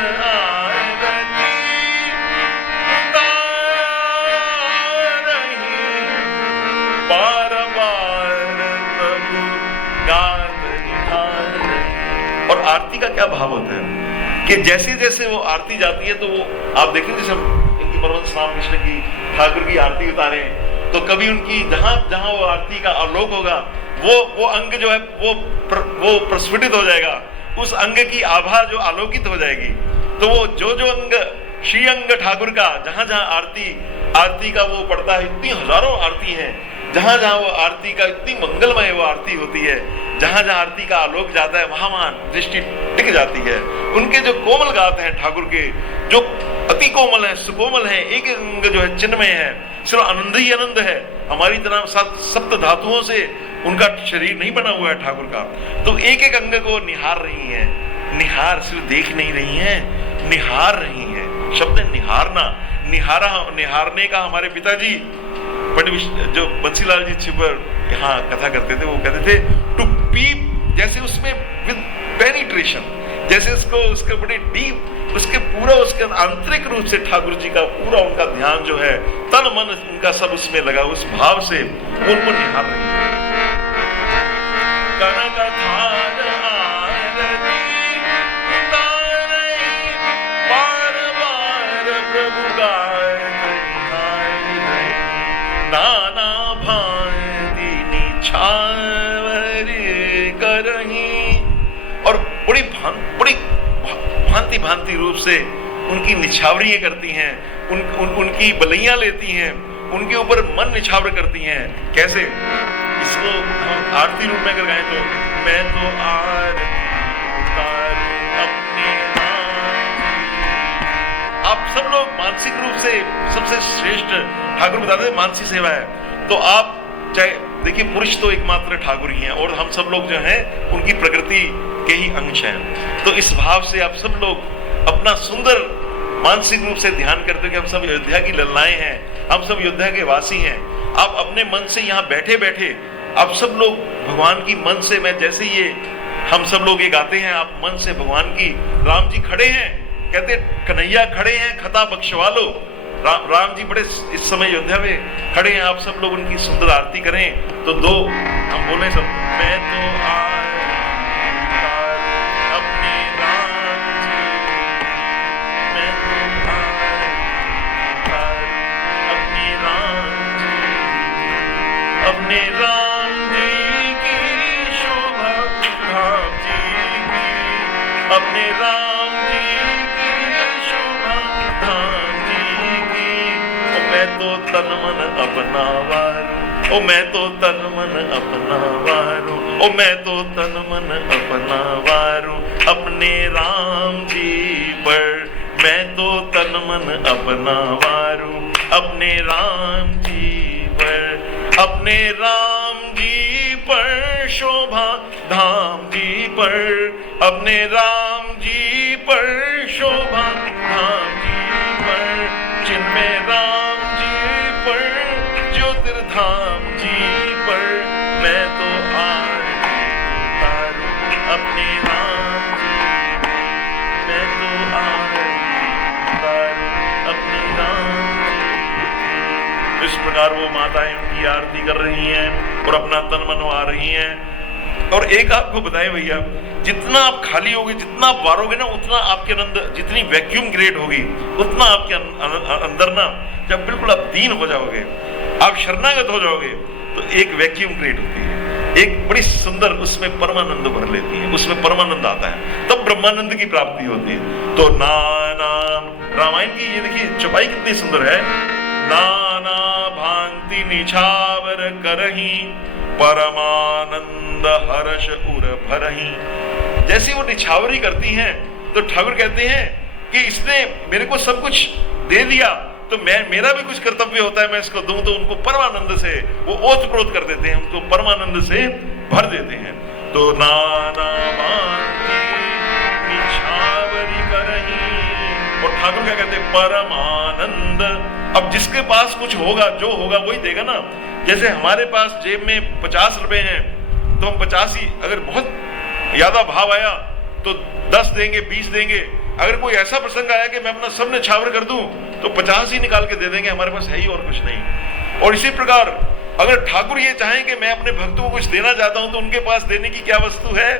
आरती बार बार प्रभु गात निहार। और आरती का क्या भाव होता है कि जैसे जैसे वो आरती जाती है, तो वो आप देखें, जैसे इनकी परमहंस राम कृष्ण की ठाकुर की आरती उतारे, तो कभी उनकी जहां जहां वो आरती का आलोक होगा, वो अंग जो है वो प्रस्फुटित हो जाएगा, उस अंग की आभा जो आलोकित हो जाएगी। तो वो जो अंग श्री अंग ठाकुर का जहां जहां आरती का वो पड़ता है, इतनी हजारों आरती हैं, जहां जहां वो आरती का इतनी मंगलमय वो आरती होती है, जहां जहां आरती का आलोक जाता है, वहां दृष्टि टिक जाती है। उनके जो कोमल गात हैं ठाकुर के, जो अति कोमल है, सुकोमल है, एक अंग जो है चिन्मय है, सिर्फ आनंद ही आनंद है। हमारी तरह सप्त धातुओं से उनका शरीर नहीं बना हुआ है ठाकुर का। तो एक एक अंग को निहार रही है, निहार सिर्फ देख नहीं रही है, निहार रही है। शब्द निहारना, निहारने का हमारे पिताजी पंडित जो बंसीलाल जी छिपर यहाँ कथा करते थे, वो कहते थे टू पीप, जैसे उसमें विद पेनिट्रेशन, जैसे उसके बड़े डीप, उसके पूरा उसके आंतरिक रूप से ठाकुर जी का पूरा उनका ध्यान जो है, तन मन उनका सब उसमें लगा, उस भाव से उनको निहार रही है। कनक थार आरती उतारे, बार बार प्रभु गात निहार, नाना भांति निछावर करही। और बड़ी भांति रूप से उनकी निछावरियां करती हैं, उनकी बलैयां लेती हैं, उनके ऊपर मन निछावर करती हैं। कैसे? इसको हम आरती रूप में अगर गाएं तो, मैं तो आरती उतारूं अपने आप सब लोग मानसिक रूप से सबसे श्रेष्ठ ठाकुर बताते हैं मानसी सेवा है। तो आप चाहे देखिए पुरुष तो एकमात्र ठाकुर ही हैं और हम सब लोग जो हैं उनकी प्रकृति के ही अंश हैं। तो इस भाव से आप सब लोग अपना सुंदर मानसिक रूप से ध्यान करते हो कि हम सब अयोध्या की लल्लाएं हैं, हम सब अयोध्या के वासी हैं। आप अपने मन से यहाँ बैठे बैठे आप सब लोग भगवान की मन से, मैं जैसे ये हम सब लोग ये गाते हैं, आप मन से भगवान की, राम जी खड़े हैं, कहते कन्हैया खड़े हैं खता बख्शवा लो। राम जी बड़े इस समय अयोध्या में खड़े हैं, आप सब लोग उनकी सुंदर आरती करें। तो दो हम बोले सब, मैं तो अपने राम जी, मैं तो अपने राम जी, अपने राम जी की शोभा धाम जी की, अपने राम जी की शोभा धाम जी की। मैं तो तन मन अपना वारू, ओ मैं तो तन मन अपना वारू, ओ मैं तो तन मन अपना वारू अपने राम जी पर, मैं तो तन मन अपना वारू अपने राम जी पर, अपने राम जी पर शोभा धाम जी पर, अपने राम जी पर शोभा धाम जी पर, जिनमें राम जी पर ज्योतिर्धाम जी पर, मैं तो आरती उतारूं अपने राम जी, मैं तो आरती उतारूं अपने राम जी। इस प्रकार वो माताएं उनकी आरती कर रही हैं और अपना तन मनवा रही हैं। और एक आपको बताएं भैया, जितना आप खाली होगे, जितना आप वारोगे ना, उतना आपके अंदर जितनी वैक्यूम क्रिएट होगी, उतना आपके अंदर ना, जब बिल्कुल आप दीन हो जाओगे, आप शरणागत हो जाओगे, तो एक वैक्यूम क्रिएट होती है, एक बड़ी सुंदर, उसमें परमानंद भर लेती है, उसमें परमानंद आता है, तब ब्रह्मानंद की प्राप्ति होती है। तो नाना रामायण की ये देखिए चौपाई कितनी सुंदर है, नाना भांति निछावर करही परमानंद हर्ष उर भरही। जैसे वो निछावरी करती हैं तो ठाकुर कहते हैं कि इसने मेरे को सब कुछ दे दिया, तो मेरा भी कुछ कर्तव्य होता है, मैं इसको दूं। तो उनको परमानंद से वो ओतप्रोत कर देते हैं, उनको परमानंद से भर देते हैं। तो नाना भांति निछावरी करही, और ठाकुर क्या कहते हैं, परमानंद। अब जिसके पास कुछ होगा, जो होगा वही देगा ना। जैसे हमारे पास जेब में 50 रुपए हैं, तो हम 50 ही, अगर बहुत ज्यादा भाव आया तो 10 देंगे, 20 देंगे। अगर कोई ऐसा प्रसंग आया कि मैं अपना सब निछावर कर दूं, तो 50 ही निकाल के दे देंगे, हमारे पास है ही और कुछ नहीं। और इसी प्रकार अगर ठाकुर ये चाहें कि मैं अपने भक्तों को कुछ देना चाहता हूं, तो उनके पास देने की क्या वस्तु है,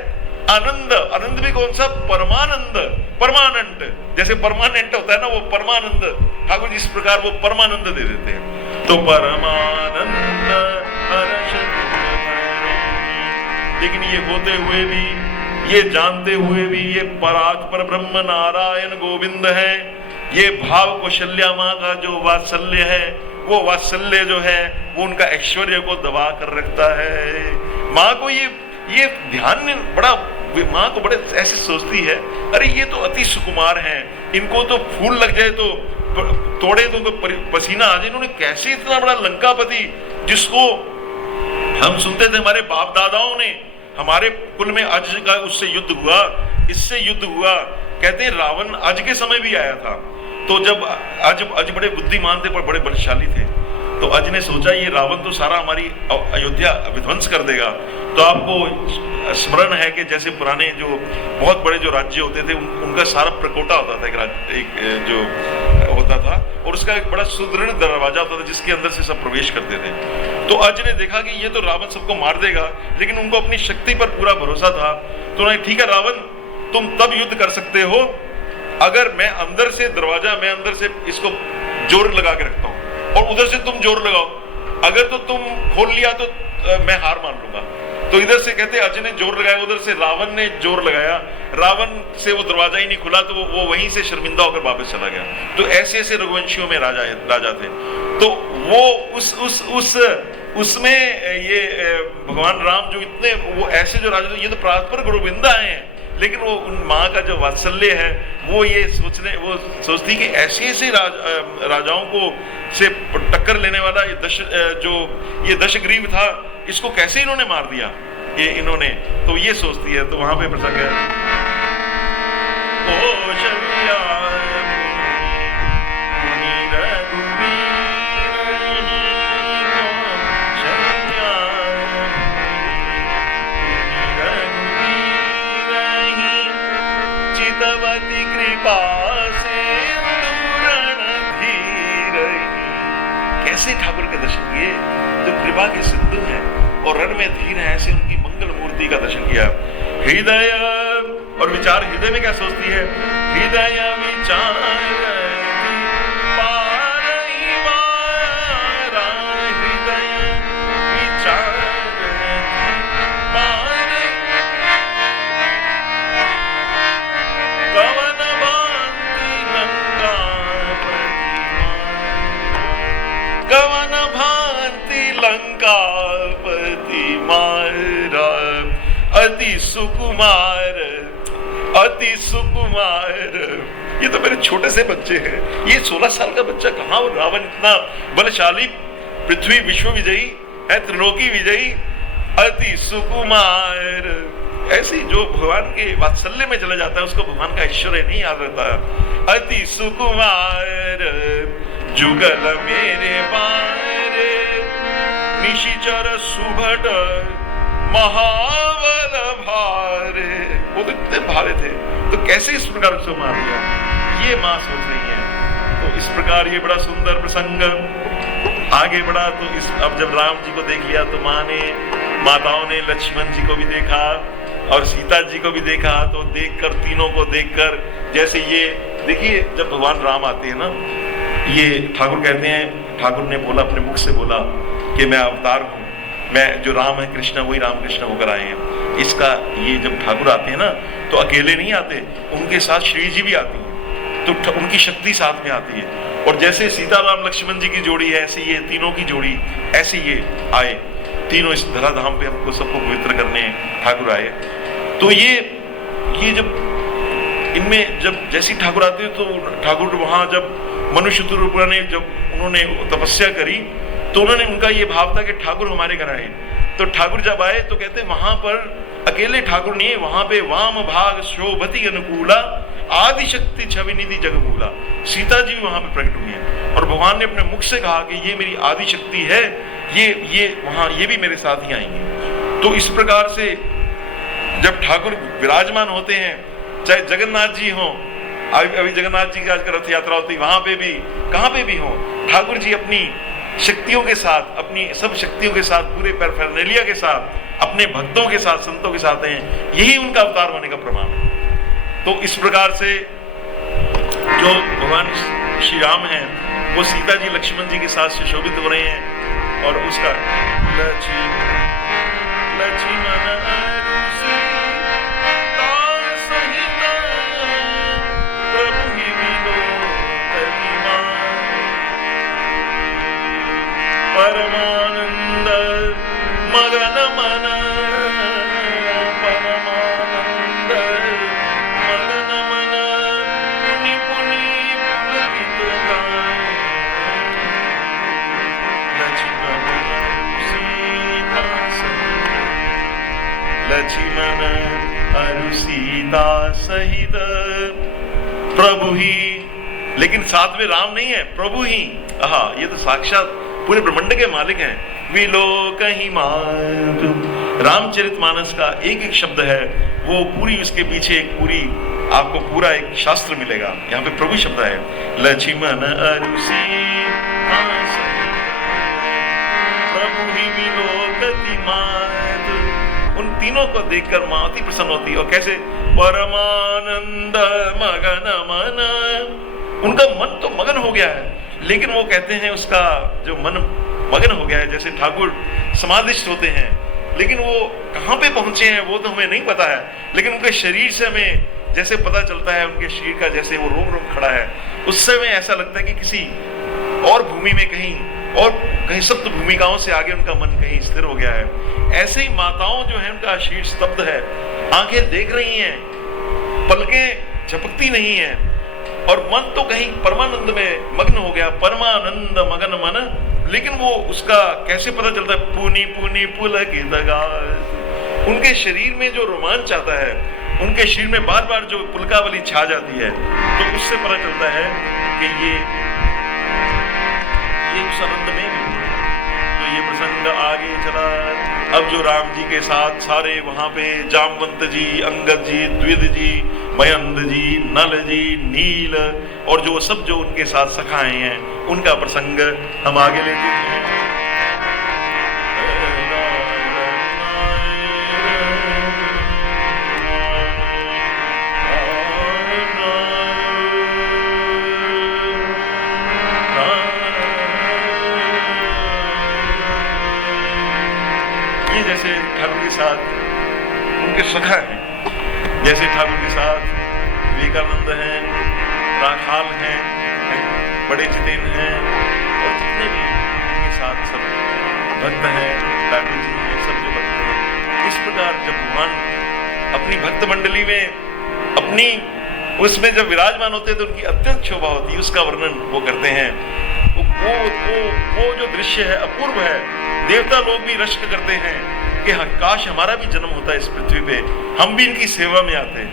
आनंद। आनंद भी कौन सा, परमानंद, परमानेंट। जैसे परमानेंट होता है ना, वो परमानंद, ठाकुर जिस प्रकार वो परमानंद दे देते हैं। तो परमानंद हर्ष। लेकिन ये होते हुए भी, ये जानते हुए भी, ये परात्पर ब्रह्म नारायण गोविंद है। ये भाव कौशल्या माँ का जो वात्सल्य है, वो वात्सल्य जो है वो उनका ऐश्वर्य को दबा कर रखता है। माँ को ये ध्यान में बड़ा, माँ को बड़े ऐसे सोचती है, अरे ये तो अति सुकुमार हैं, इनको तो फूल लग जाए तो तोड़े तो उनको पसीना आ जाए। इन्होंने कैसे इतना बड़ा लंकापति, जिसको हम सुनते थे हमारे बाप दादाओं ने, हमारे कुल में अज का उससे युद्ध हुआ, इससे युद्ध हुआ। कहते हैं रावण अज के समय भी आया था। तो जब अज बड़े बुद्धिमान थे पर बड़े बलशाली थे, तो अज ने सोचा ये रावण तो सारा हमारी अयोध्या विध्वंस कर देगा। तो आपको स्मरण है कि जैसे पुराने जो बहुत बड़े जो राज्य होते थे, उनका सारा प्रकोटा होता था, एक जो होता था, और उसका एक बड़ा सुदृढ़ दरवाजा होता था जिसके अंदर से सब प्रवेश करते थे। तो अज ने देखा कि ये तो रावण सबको मार देगा, लेकिन उनको अपनी शक्ति पर पूरा भरोसा था। तो उन्होंने, ठीक है रावण, तुम तब युद्ध कर सकते हो अगर मैं अंदर से दरवाजा, मैं अंदर से इसको जोर लगा के रखता हूँ और उधर से तुम जोर लगाओ। अगर तो तुम खोल लिया तो मैं हार मान लूंगा। तो इधर से कहते अज ने जोर लगाया, उधर से रावण ने जोर लगाया, रावण से वो दरवाजा ही नहीं खुला, तो वो वहीं से शर्मिंदा होकर वापस चला गया। तो ऐसे ऐसे रघुवंशियों में राजा थे। तो वो उसमें ये भगवान राम जो इतने, वो ऐसे जो राजा थे, ये तो परात्पर गोविंद आए हैं, लेकिन वो उन माँ का जो वात्सल्य है वो सोचती कि ऐसे ऐसे राजाओं को से टक्कर लेने वाला ये दशग्रीव था, इसको कैसे इन्होंने मार दिया, ये इन्होंने, तो ये सोचती है। तो वहां पे प्रसंग है, कैसे ठाकुर के दर्शन किए जो कृपा के सिंधु हैं और रण में धीर है, ऐसे उनकी मंगल मूर्ति का दर्शन किया। हृदय और विचार, हृदय में क्या सोचती है, हृदय विचार अति सुकुमार। ये तो मेरे छोटे से बच्चे हैं, ये 16 साल का बच्चा कहाँ, और रावण इतना बलशाली, पृथ्वी विश्व विजयी है, त्रिलोकी विजयी, अति सुकुमार। ऐसी जो भगवान के वात्सल्य में चला जाता है उसको भगवान का ऐश्वर्य नहीं याद रहता। अति सुकुमार जुगल मेरे बारे, निशिचर सुभट महाबल भारे। वो तो इतने भारे थे, तो कैसे इस प्रकार उसको मार दिया, ये माँ सोच रही है। तो इस प्रकार ये बड़ा सुंदर प्रसंग आगे बढ़ा। तो इस अब जब राम जी को देख लिया तो माताओं ने लक्ष्मण जी को भी देखा और सीता जी को भी देखा। तो देखकर, तीनों को देखकर, जैसे ये देखिए जब भगवान राम आते हैं ना, ये ठाकुर कहते हैं, ठाकुर ने बोला, अपने मुख से बोला कि मैं अवतार हूँ, मैं जो राम है कृष्ण वही राम कृष्ण होकर आए हैं। इसका ये जब ठाकुर आते हैं ना तो अकेले नहीं आते, उनके साथ श्री जी भी आती है, तो उनकी शक्ति साथ में आती है। और जैसे सीता राम लक्ष्मण जी की जोड़ी है, ऐसे ये तीनों की जोड़ी, ऐसे ये आए तीनों इस धराधाम पे हमको सबको पवित्र करने ठाकुर आए। तो ये जब इनमें जब जैसे ठाकुर आते हैं तो ठाकुर वहां जब मनुष्य रूप ने जब उन्होंने तपस्या करी तो उन्होंने, उनका ये भाव था कि ठाकुर हमारे घर आए। तो ठाकुर जब आए तो कहते वहां पर अकेले ठाकुर नहीं है, वहां पे वाम भाग शोभति अनुकूला आदि शक्ति छवि निधि जगमूला, सीता जी भी वहां पे प्रकट हुई है। और भगवान ने अपने मुख से कहा कि ये मेरी आदि शक्ति है, ये वहां ये भी मेरे साथ ही आएंगे। तो इस प्रकार से जब ठाकुर विराजमान होते हैं, चाहे जगन्नाथ जी हो, अभी जगन्नाथ जी की आजकल रथ यात्रा होती है, वहां पे भी कहाँ पे भी हो, ठाकुर जी अपनी शक्तियों के साथ, अपनी सब शक्तियों के साथ, पूरे पैराफर्नेलिया के साथ, अपने भक्तों के साथ, संतों के साथ हैं। यही उनका अवतार होने का प्रमाण है। तो इस प्रकार से जो भगवान श्री राम हैं वो सीता जी लक्ष्मण जी के साथ सुशोभित हो रहे हैं। और उसका परमानंद मगन मन, परमानंद मगन मन, पुनि पुनि पुलकित गाय, लक्ष्मण अरु सीता सहित प्रभु ही। लेकिन साथ में राम नहीं है, प्रभु ही। ये तो साक्षात पूरे ब्रह्मांड के मालिक हैं। विलोक ही मातु, रामचरितमानस का एक एक शब्द है वो पूरी, उसके पीछे एक पूरी आपको पूरा एक शास्त्र मिलेगा। यहाँ पे प्रभु शब्द है। लक्ष्मण अरु सीता प्रभु ही विलोकति मातु। उन तीनों को देखकर माँ अति प्रसन्न होती है। और कैसे, परमानंद मगन मन, उनका मन तो मगन हो गया है, लेकिन वो कहते हैं उसका जो मन मगन हो गया है, जैसे ठाकुर समाधिष्ठ होते हैं, लेकिन वो कहाँ पे पहुंचे हैं वो तो हमें नहीं पता है, लेकिन उनके शरीर से हमें जैसे पता चलता है, उनके शरीर का जैसे वो रोम रोम खड़ा है, उस समय ऐसा लगता है कि किसी और भूमि में कहीं सप्त भूमिकाओं से आगे उनका मन कहीं स्थिर हो गया है। ऐसे ही माताओं जो है उनका शरीर स्तब्ध है, आंखें देख रही हैं पलकें झपकती नहीं है और मन तो कहीं परमानंद में मग्न हो गया, परमानंद मगन मन, लेकिन वो उसका कैसे पता चलता है? पुनी पुनी पुलक दगा। उनके शरीर में जो रोमांच आता है, उनके शरीर में बार बार जो पुलकावली छा जाती है, तो उससे पता चलता है कि ये उस आनंद में भी है। तो ये प्रसंग आगे चला। अब जो राम जी के साथ सारे वहां पे जामवंत जी, अंगद जी, द्विज जी, मयंद जी, नल जी, नील और जो सब जो उनके साथ सखाए हैं, उनका प्रसंग हम आगे लेते हैं। जैसे ठाकुर के साथ उनके सखा हैं, जैसे ठाकुर के साथ विवेकानंद हैं, राखाल हैं, बड़े जितेन हैं और जितने भी उनके साथ सब भक्त हैं, ठाकुर जी हैं, सब जो भक्त हैं, इस प्रकार जब भगवान अपनी भक्त मंडली में अपनी उसमें जब विराजमान होते हैं तो उनकी अत्यंत शोभा होती है। उसका वर्णन वो करते हैं। वो जो दृश्य है अपूर्व है। देवता लोग भी रश्क करते हैं कि हाँ, काश हमारा भी जन्म होता है इस पृथ्वी पे, हम भी इनकी सेवा में आते।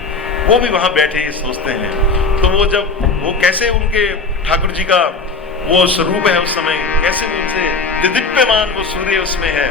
वो भी वहां बैठे ये सोचते हैं। तो वो जब वो कैसे उनके ठाकुर जी का वो स्वरूप है उस समय, कैसे उनसे दिव्यमान वो सूर्य उसमें है।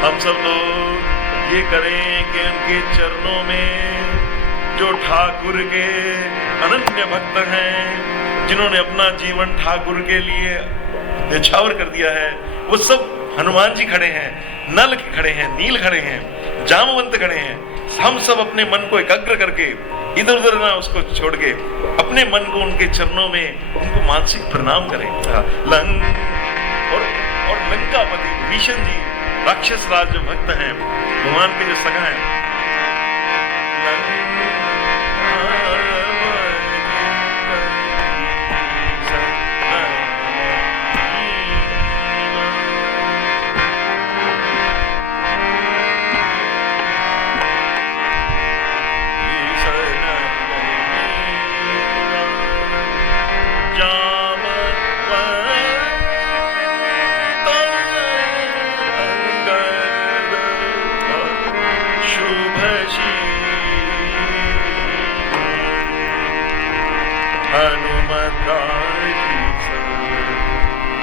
हम सब लोग ये करें कि उनके चरणों में जो ठाकुर के अनन्य भक्त हैं, जिन्होंने अपना जीवन ठाकुर के लिए न्यौछावर कर दिया है, वो सब हनुमान जी खड़े हैं, नल खड़े हैं, नील खड़े हैं, जामवंत खड़े हैं। हम सब अपने मन को एकाग्र करके इधर उधर ना उसको छोड़ के अपने मन को उनके चरणों में उनको मानसिक प्रणाम करें। और लंकापति भीषण जी राक्षस राज जो भक्त हैं, भगवान के जो सखा हैं,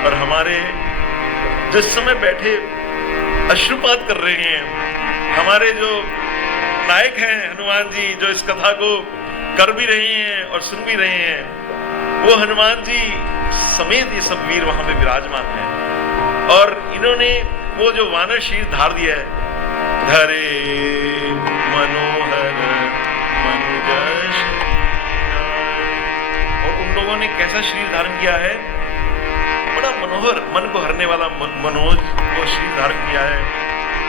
और हमारे जिस समय बैठे अश्रुपात कर रहे हैं, हमारे जो नायक हैं हनुमान जी, जो इस कथा को कर भी रहे हैं और सुन भी रहे हैं, वो हनुमान जी समेत ये सब वीर वहां पे विराजमान हैं। और इन्होंने वो जो वानर शीर धार दिया है, धरे मनोहर मनुजश, और उन लोगों ने कैसा शरीर धारण किया है, बड़ा मनोहर, मन को हरने वाला मनोज वो शरीर धारण किया है।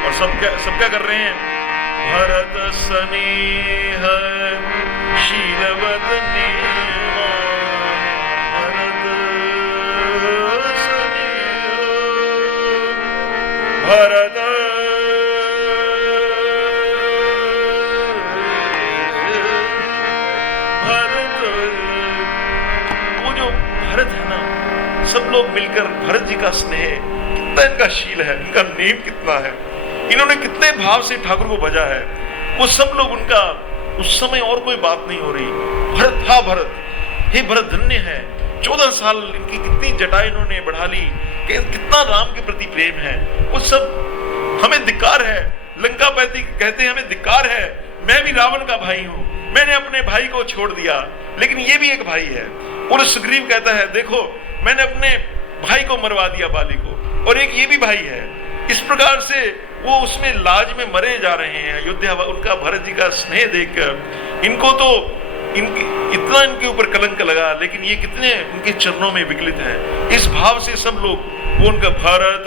और सब क्या कर रहे हैं? भरत स्नेह शीलवत नेमा, भरत स्नेह भरत सब लोग मिलकर भरत जी का स्नेह, कितना इनका शील है, इनका नेम कितना है, इन्होंने कितने भाव से ठाकुर को भजा है, वो सब लोग उनका उस समय और कोई बात नहीं हो रही। भरत, हा भरत, हे भरत धन्य है, 14 साल इनकी कितनी जटाएं इन्होंने बढ़ा ली, कितना राम के प्रति प्रेम है, वो सब हमें धिक्कार है। लंकापति कहते हैं हमें धिक्कार है, मैं भी रावण का भाई हूं, मैंने अपने भाई को छोड़ दिया, लेकिन ये भी एक भाई है। और सुग्रीव कहता है देखो मैंने अपने भाई को मरवा दिया बाली को, और एक ये भी भाई है। इस प्रकार से वो उसमें लाज में मरे जा रहे हैं। अयोध्या उनका भरत जी का स्नेह देखकर इनको तो इतना इनके ऊपर कलंक लगा, लेकिन ये कितने उनके चरणों में विकलित हैं। इस भाव से सब लोग वो उनका भरत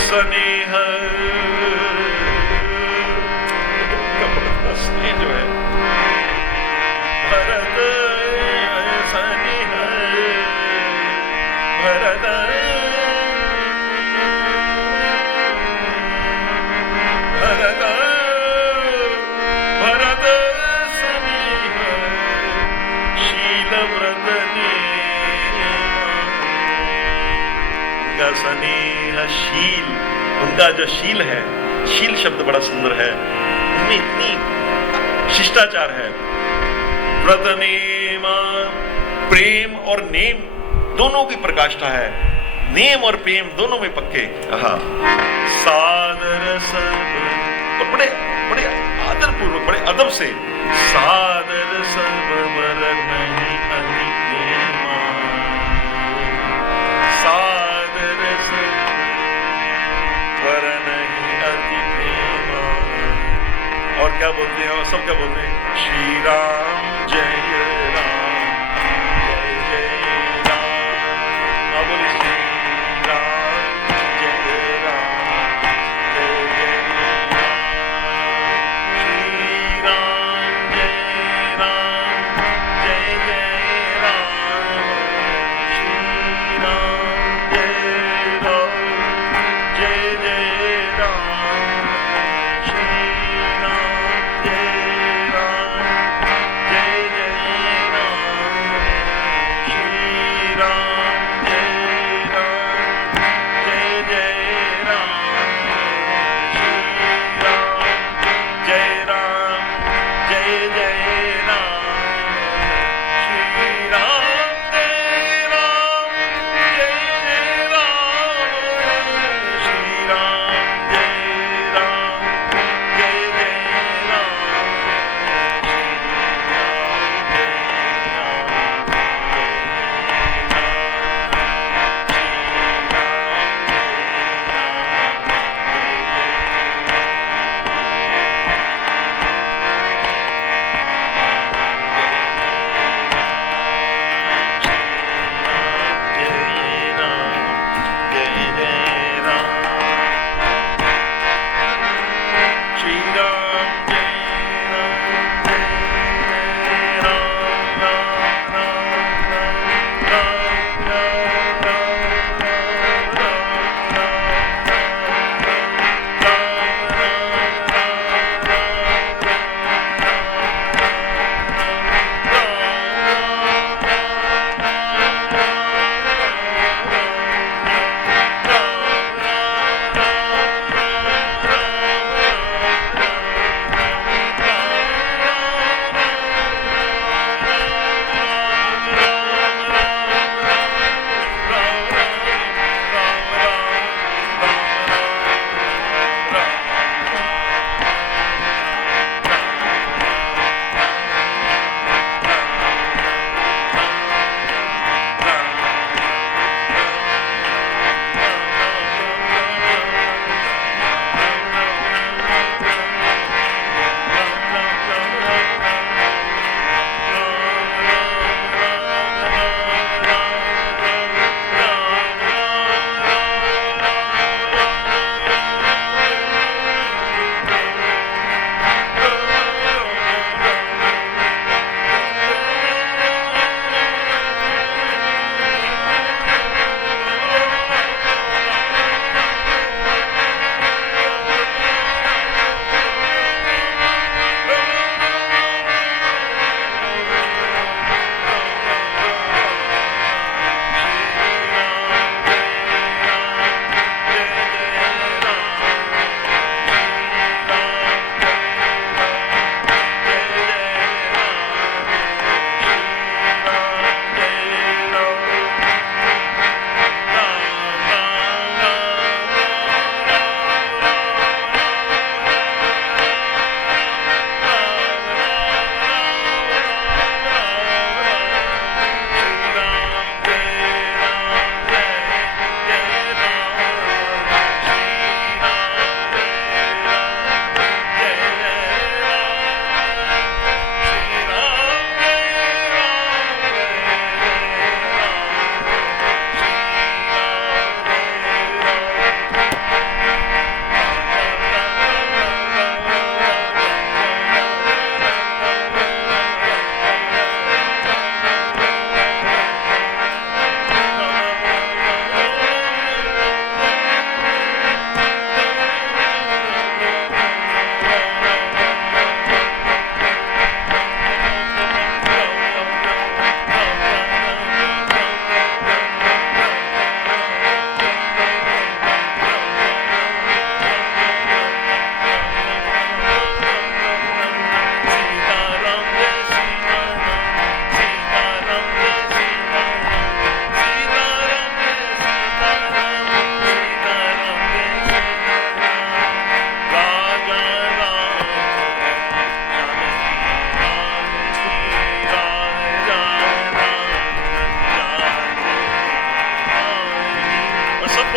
स्नेह, उनका स्नेह जो है, भरत स्नेह, भरत भरत भरत स्नेह शील व्रत उनका स्नेह शील, उनका जो शील है, शील शब्द बड़ा सुंदर है, उनमें इतनी शिष्टाचार है। व्रत नेम, प्रेम और नेम दोनों की प्रकाष्ठा है, नेम और प्रेम दोनों में पक्के। सादर सब, और बड़े बड़े आदर पूर्वक, बड़े अदब से, सादर सब वर नहीं अति प्रेमा, सादर सब वर नहीं अति प्रेमा। और क्या बोलते हैं, और सब क्या बोलते हैं, श्री राम जय राम, जय जय राम। आप बोले श्री राम जय राम, जय जय राम, श्री राम जय राम, जय जय राम, श्री राम जय राम, जय जय राम, श्री राम जय राम, जय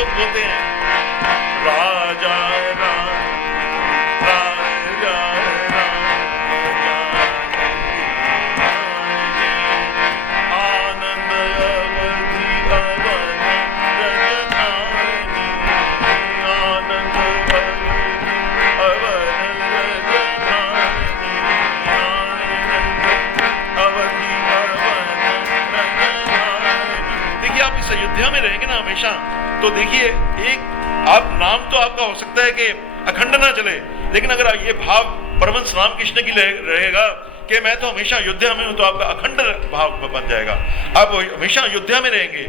लोग बोलते हैं राजा राम राजा राम आनंद अवधि अवन रजधानी आनंद अवधि आप इस अयोध्या में रहेंगे ना हमेशा, तो देखिए एक आप नाम तो आपका हो सकता है कि अखंड ना चले, लेकिन अगर ये भाव परमहंस रामकृष्ण की रहेगा कि मैं तो हमेशा अयोध्या में हूं, तो आपका अखंड भाव बन जाएगा। आप हमेशा अयोध्या में रहेंगे।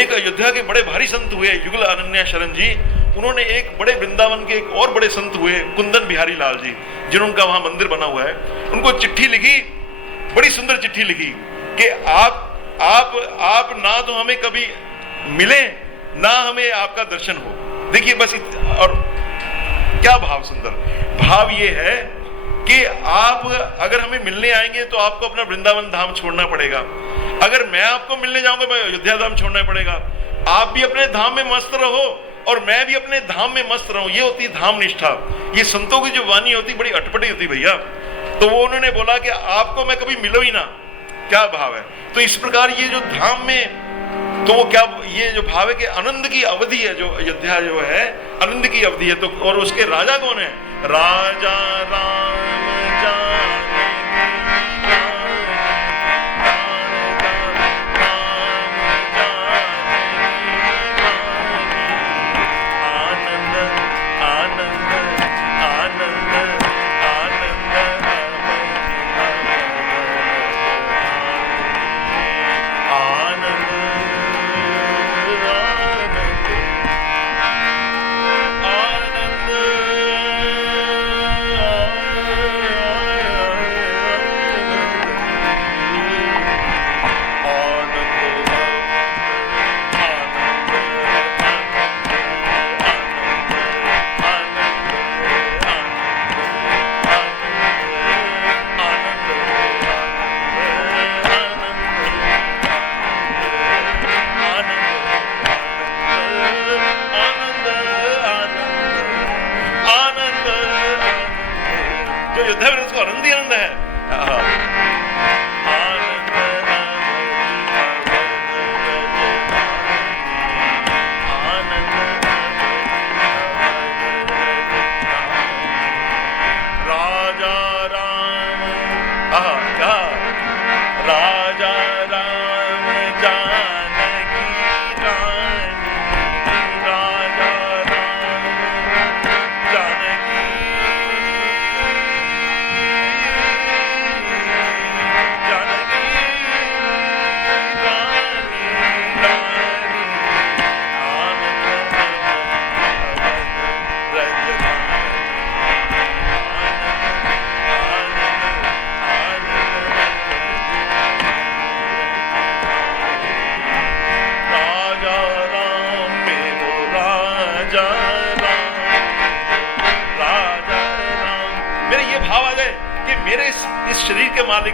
एक अयोध्या के बड़े भारी संत हुए युगल अनन्या शरण जी, उन्होंने एक बड़े वृंदावन के एक और बड़े संत हुए कुंदन बिहारी लाल जी, जिन्होंने वहां मंदिर बना हुआ है, उनको चिट्ठी लिखी, बड़ी सुंदर चिट्ठी लिखी कि आप ना तो हमें कभी मिले ना हमें आपका दर्शन हो। देखिए बस और क्या भाव सुंदर भाव ये है कि आप अगर हमें मिलने आएंगे तो आपको अपना वृंदावन धाम छोड़ना पड़ेगा, अगर मैं आपको मिलने जाऊंगा मैं अयोध्या धाम छोड़ना पड़ेगा। आप भी अपने धाम में मस्त रहो और मैं भी अपने धाम में मस्त रहूं, ये होती धाम निष्ठा। ये संतों की जो वाणी होती बड़ी अटपटी होती भैया। तो वो उन्होंने बोला कि आपको मैं कभी मिलो ही ना, क्या भाव है। तो इस प्रकार ये जो धाम में तो क्या ये जो भाव है कि आनंद की अवधि है, जो अयोध्या जो है आनंद की अवधि है। तो और उसके राजा कौन है? राजा राम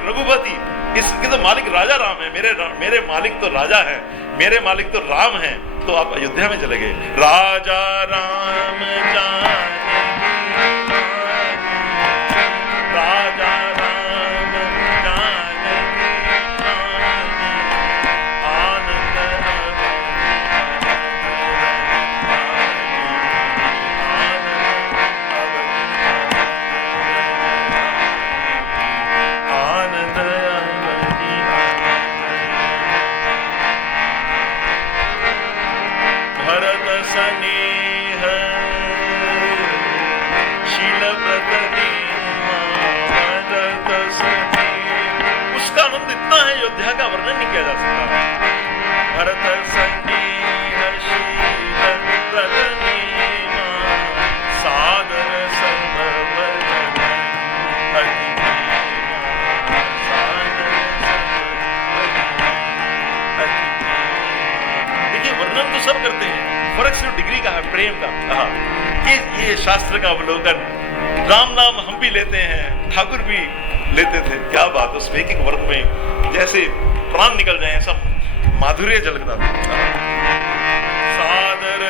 रघुपति, इसके तो मालिक राजा राम है। मेरे मालिक तो राजा है, मेरे मालिक तो राम है। तो आप अयोध्या में चले गए। राजा राम राजा राम अयोध्या का वर्णन नहीं किया जा सकता। भरत संगीह शील प्रतनीमा सादर देखिए वर्णन तो सब करते हैं, फर्क सिर्फ डिग्री का है, प्रेम का। ये शास्त्र का अवलोकन। राम नाम हम भी लेते हैं, ठाकुर भी लेते थे। क्या बात, उसमें एक वर्ग में जैसे प्राण निकल जाए, सब माधुर्य झलकता था। सादर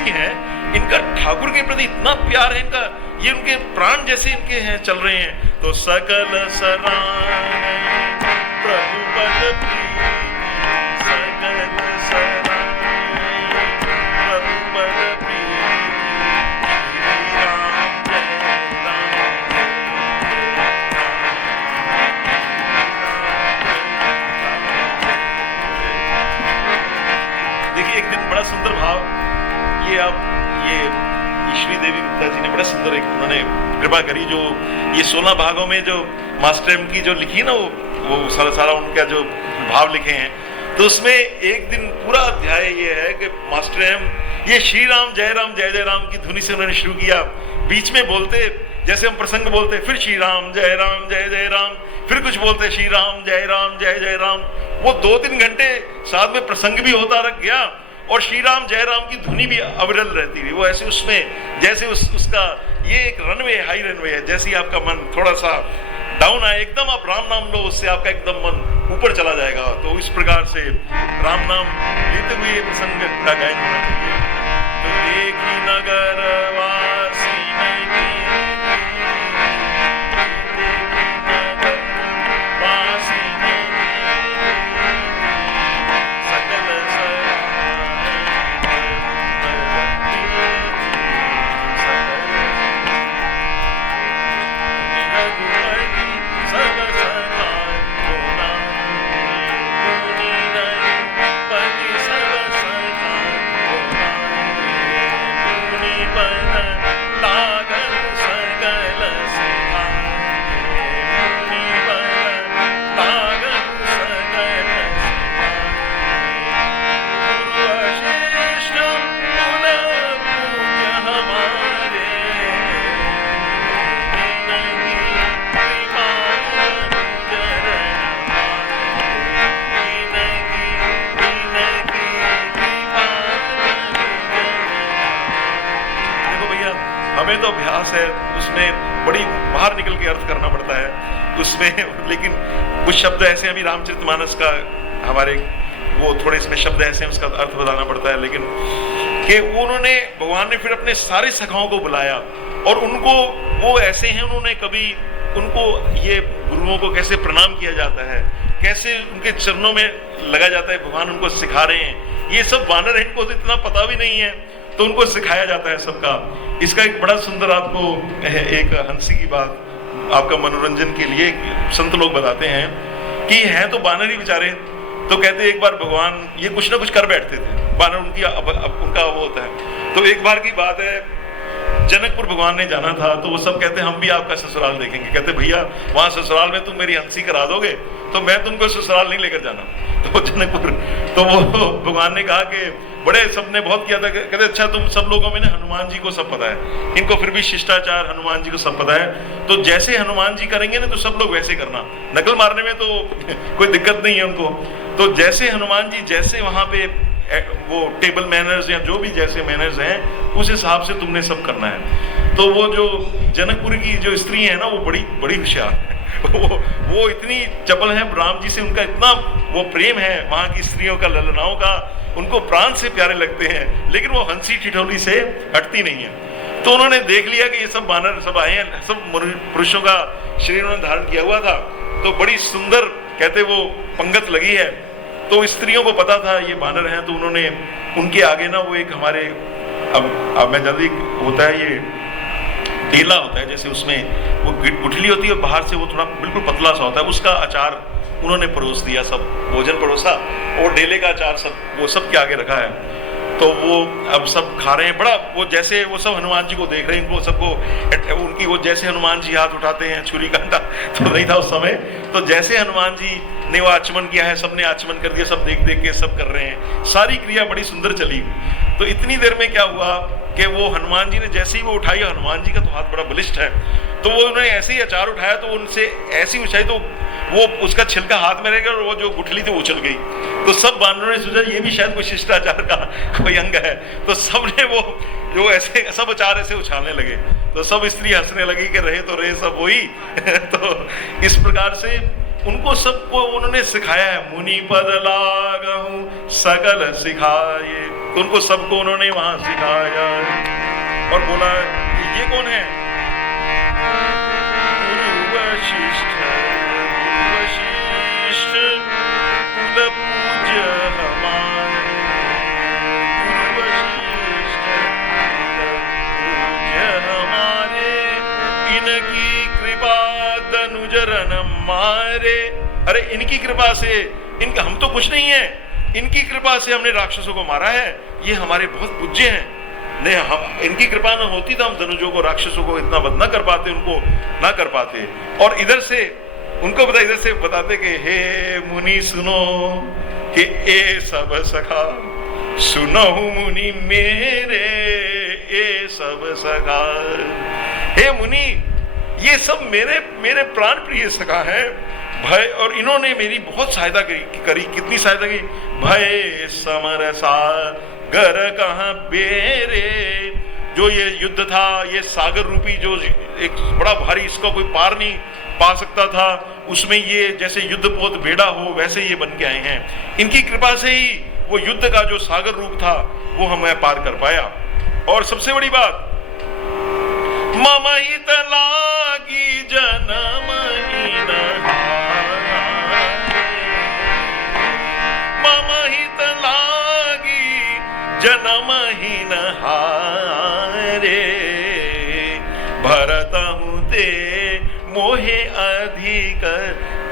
ऐसी हैं, इनका ठाकुर के प्रति इतना प्यार है, इनका ये उनके प्राण जैसे इनके हैं, चल रहे हैं। तो सकल सराहनीय प्रभु पद प्रीति, सकल सराहनीय प्रभु पद प्रीति, श्री राम जय राम। देखिए एक दिन बड़ा सुंदर भाव, ये ईश्वरी देवी गुप्ता जी ने बड़ा सुंदर एक उन्होंने कृपा करी, जो ये 16 भागों में जो मास्टर एम की जो लिखी ना, वो सारा उनका जो भाव लिखे हैं, तो उसमें एक दिन पूरा अध्याय ये है कि मास्टर एम ये श्री राम जय राम की धुनी से उन्होंने शुरू किया। बीच में बोलते, जैसे हम प्रसंग बोलते, फिर श्री राम जय राम, फिर कुछ बोलते श्री राम जय राम। वो 2-3 घंटे साथ में प्रसंग भी होता रह गया और श्री राम जय राम की धुनी भी अविरल रहती थी। वो ऐसे उसमें जैसे उसका ये एक रनवे, हाई रनवे है, जैसे ही आपका मन थोड़ा सा डाउन आए, एकदम आप राम नाम लो, उससे आपका एकदम मन ऊपर चला जाएगा। तो इस प्रकार से राम नाम लेते हुए ये प्रसंग का गायन होना चाहिए। तो देखी नगर वासी तो अभ्यास है, उसमें बड़ी बाहर निकल के अर्थ करना पड़ता है उसमें, लेकिन कुछ शब्द ऐसे अभी रामचरितमानस का हमारे वो थोड़े इसमें शब्द ऐसे हैं, उसका अर्थ बताना पड़ता है। लेकिन कि उन्होंने भगवान ने फिर अपने सारे सखाओं को बुलाया और उनको वो ऐसे हैं, उन्होंने कभी उनको ये गुरुओं को कैसे प्रणाम किया जाता है, कैसे उनके चरणों में लगा जाता है, भगवान उनको सिखा रहे हैं। ये सब वानर हैं, इनको तो इतना पता भी नहीं है, तो उनको सिखाया जाता है सबका। इसका एक बड़ा सुंदर आपको एक हंसी की बात आपका मनोरंजन के लिए संत लोग बताते हैं कि हैं तो बानर ही बेचारे, तो कहते एक बार भगवान ये कुछ ना कुछ कर बैठते थे, बानर उनकी उनका वो होता है। तो एक बार की बात है, जनकपुर भगवान ने जाना था, तो वो सब कहते हम भी आपका ससुराल देखेंगे। कहते भैया वहां ससुराल में तुम मेरी हंसी करा दोगे तो मैं तुमको ससुराल नहीं लेकर जाना। तो जनकपुर, तो वो भगवान ने कहा कि बड़े सबने बहुत किया था, कहते अच्छा तुम सब लोगों में ना हनुमान जी को सब पता है, इनको फिर भी शिष्टाचार हनुमान जी को सब पता है, तो जैसे हनुमान जी करेंगे ना तो सब लोग वैसे करना, नकल मारने में तो कोई दिक्कत नहीं है उनको। तो जैसे हनुमान जी जैसे वहां पे वो टेबल मैनर्स या जो भी जैसे मैनर्स हैं उस हिसाब से तुमने सब करना है। तो वो जो जनकपुर की जो स्त्री है ना वो बड़ी होशियार है, वो इतनी चपल है, राम जी से उनका इतना वो प्रेम है, वहाँ की स्त्रियों का, ललनाओं का, उनको प्राण से प्यारे लगते हैं, लेकिन वो हंसी ठिठोली से हटती नहीं है। तो उन्होंने देख लिया कि ये सब बानर सब आए हैं, सब पुरुषों का शरीर उन्होंने धारण किया हुआ था, तो बड़ी सुंदर कहते वो पंगत लगी है। तो स्त्रियों को पता था ये बानर हैं, तो उन्होंने उनके आगे ना वो एक हमारे अब मैं जल्दी होता है ये डेला होता है, जैसे उसमें वो गुठली होती है और बाहर से वो थोड़ा बिल्कुल पतला सा होता है, उसका अचार उन्होंने परोस दिया, सब भोजन परोसा और डेले का अचार सब वो सब के आगे रखा है। तो वो अब सब खा रहे हैं, बड़ा वो जैसे वो सब हनुमान जी को देख रहे हैं, उनको सबको उनकी वो जैसे हनुमान जी हाथ उठाते हैं, छुरी कांटा तो नहीं था उस समय, तो जैसे हनुमान जी ने वो आचमन किया है, सबने आचमन कर दिया, सब देख देख के सब कर रहे हैं, सारी क्रिया बड़ी सुंदर चली। तो इतनी देर में क्या हुआ कि वो हनुमान जी ने जैसे ही वो उठाई, हनुमान जी का तो हाथ बड़ा बलिष्ठ है, तो वो उन्होंने ऐसे ही अचार उठाया, तो उनसे ऐसी ऊंचाई, तो वो उसका छिलका हाथ में रह गया और वो जो गुठली थी वो उछल गई। तो सब बानरों ने सोचा ये भी शायद कोई शिष्टाचार का कोई अंग है, तो सबने वो जो ऐसे सब अचार ऐसे उछालने लगे, तो सब स्त्री हंसने लगी कि रहे तो रहे सब वही तो इस प्रकार से उनको सबको उन्होंने सिखाया है। मुनि पद लागहु सकल सिखाए, तो उनको सबको उन्होंने वहां सिखाया और बोला ये कौन है? गुरु वशिष्ठ कुल पूज्य हमारे, गुरु वशिष्ठ कुल पूज्य हमारे, इनकी कृपा दनुजरन मारे। अरे इनकी कृपा से, इनका हम तो कुछ नहीं है, इनकी कृपा से हमने राक्षसों को मारा है, ये हमारे बहुत पूज्य हैं। नहीं, हम इनकी कृपा न होती तो हम धनुजों को, राक्षसों को इतना वध न कर पाते, उनको ना कर पाते। और इधर से उनको पता, इधर से बताते कि हे मुनि सुनो कि ए सब सखा, सुनो मुनि मेरे ए सब सखा। हे मुनि, ये सब मेरे प्राण प्रिय सखा है भय, और इन्होंने मेरी बहुत सहायता करी। कितनी सहायता की? भय समर सागर कहाँ बेरे, जो ये युद्ध था, ये सागर रूपी जो एक बड़ा भारी, इसका कोई पार नहीं पा सकता था, उसमें ये जैसे युद्धपोत बेड़ा हो वैसे ये बन के आए हैं। इनकी कृपा से ही वो युद्ध का जो सागर रूप था वो हमें पार कर पाया। और सबसे बड़ी बात, मम हित लागी जनम हीन हारे, मम हित लागी जनम हीन हारे, भरत हूँ ते मोहे अधिक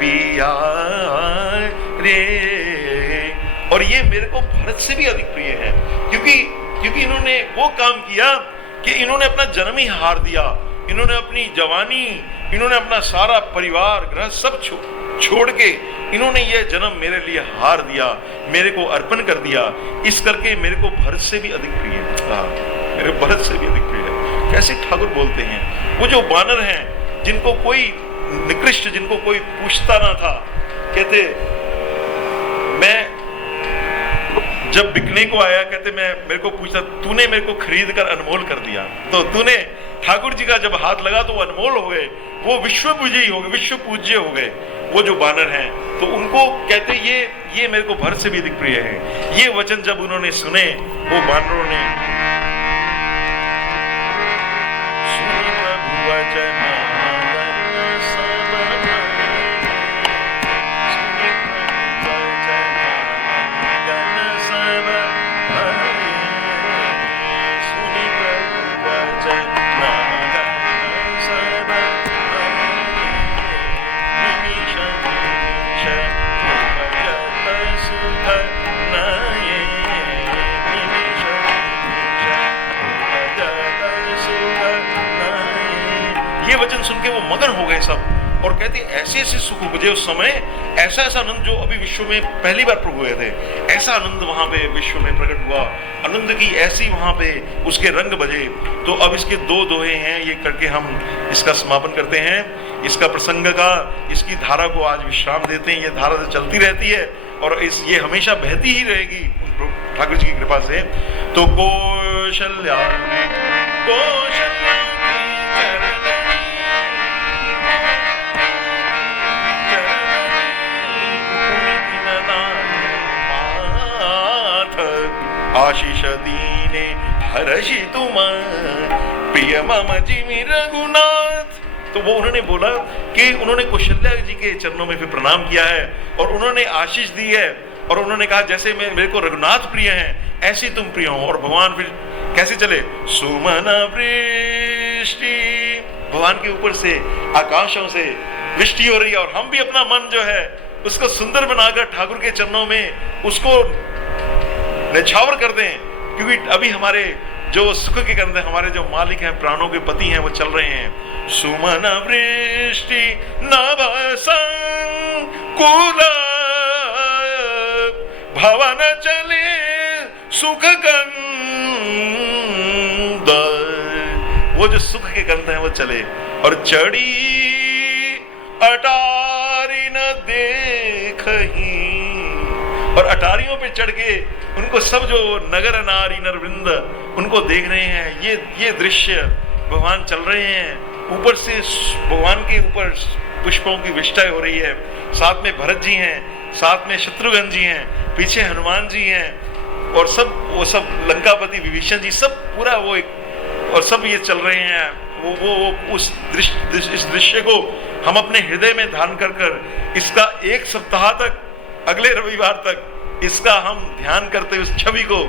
पिया रे। और ये मेरे को भरत से भी अधिक प्रिय है, क्योंकि इन्होंने वो काम किया कि इन्होंने अपना जन्म ही हार दिया, इन्होंने अपनी जवानी, इन्होंने अपना सारा परिवार ग्रह सब छोड़ के इन्होंने ये जन्म मेरे लिए हार दिया, मेरे को अर्पण कर दिया। इस करके मेरे को भरत से भी अधिक प्रिय है, मेरे भरत से भी अधिक प्रिय है। कैसे ठाकुर बोलते हैं, वो जो बानर हैं जिनको कोई निकृष्ट, जिनको कोई पूछता ना था, कहते मैं जब बिकने को आया, कहते मेरे को पूछता, तूने मेरे को खरीद कर अनमोल कर दिया। तो तूने ठाकुर जी का जब हाथ लगा तो वो अनमोल हो गए, वो विश्व पूज्य हो गए, विश्व पूज्य हो गए वो जो बानर हैं। तो उनको कहते ये मेरे को भरत से भी अधिक प्रिय है। ये वचन जब उन्होंने सुने, वो बानरों ने सुनी प्रभु वचन सुन के वो मगन हो गए सब, और कहते ऐसे ऐसे सुख उपजे उस समय, ऐसा ऐसा आनंद जो अभी विश्व में पहली बार प्रभु हुए थे, ऐसा आनंद वहां पे विश्व में प्रकट हुआ, आनंद की ऐसी वहां पे उसके रंग बजे। तो अब इसके दो दोहे हैं, ये करके हम इसका समापन करते हैं, इसका प्रसंग का, इसकी धारा को आज विश्राम देते हैं। ये धारा तो चलती रहती है और ये हमेशा बहती ही रहेगी ठाकुर जी की कृपा से। तो कौशल्या आशीष दीने हर्षि तुम प्रिय मम जिमि रघुनाथ। तो वो उन्होंने बोला कि उन्होंने कौशल्या जी के चरणों में फिर प्रणाम किया है और उन्होंने आशीष दी है, और उन्होंने कहा जैसे मेरे को रघुनाथ प्रिय हैं ऐसे तुम प्रिय हो। और भगवान फिर कैसे चले, सुमन वृष्टि, भगवान के ऊपर से आकाशों से वृष्टि हो रही है, और हम भी अपना मन जो है उसको सुंदर बनाकर ठाकुर के चरणों में उसको निछावर कर दें, क्योंकि अभी हमारे जो सुख के करते, हमारे जो मालिक हैं, प्राणों के पति हैं, वो चल रहे हैं। सुमन वृष्टि नभ संकुल भवन चले सुख गंध, वो जो सुख के करते हैं वो चले, और चढ़ी अटारी न देखही, और अटारियों पे चढ़ के उनको सब जो नगर नारी नरवृंद उनको देख रहे हैं। ये दृश्य भगवान चल रहे हैं, ऊपर से भगवान के ऊपर पुष्पों की वृष्टि हो रही है, साथ में भरत जी हैं, साथ में शत्रुघ्न जी हैं, पीछे हनुमान जी हैं, और वो सब लंकापति विभीषण जी, सब पूरा वो एक, और सब ये चल रहे हैं। वो उस इस दृश्य को हम अपने हृदय में धारण कर इसका 1 सप्ताह तक, अगले रविवार तक इसका हम ध्यान करते हुए, उस छवि को,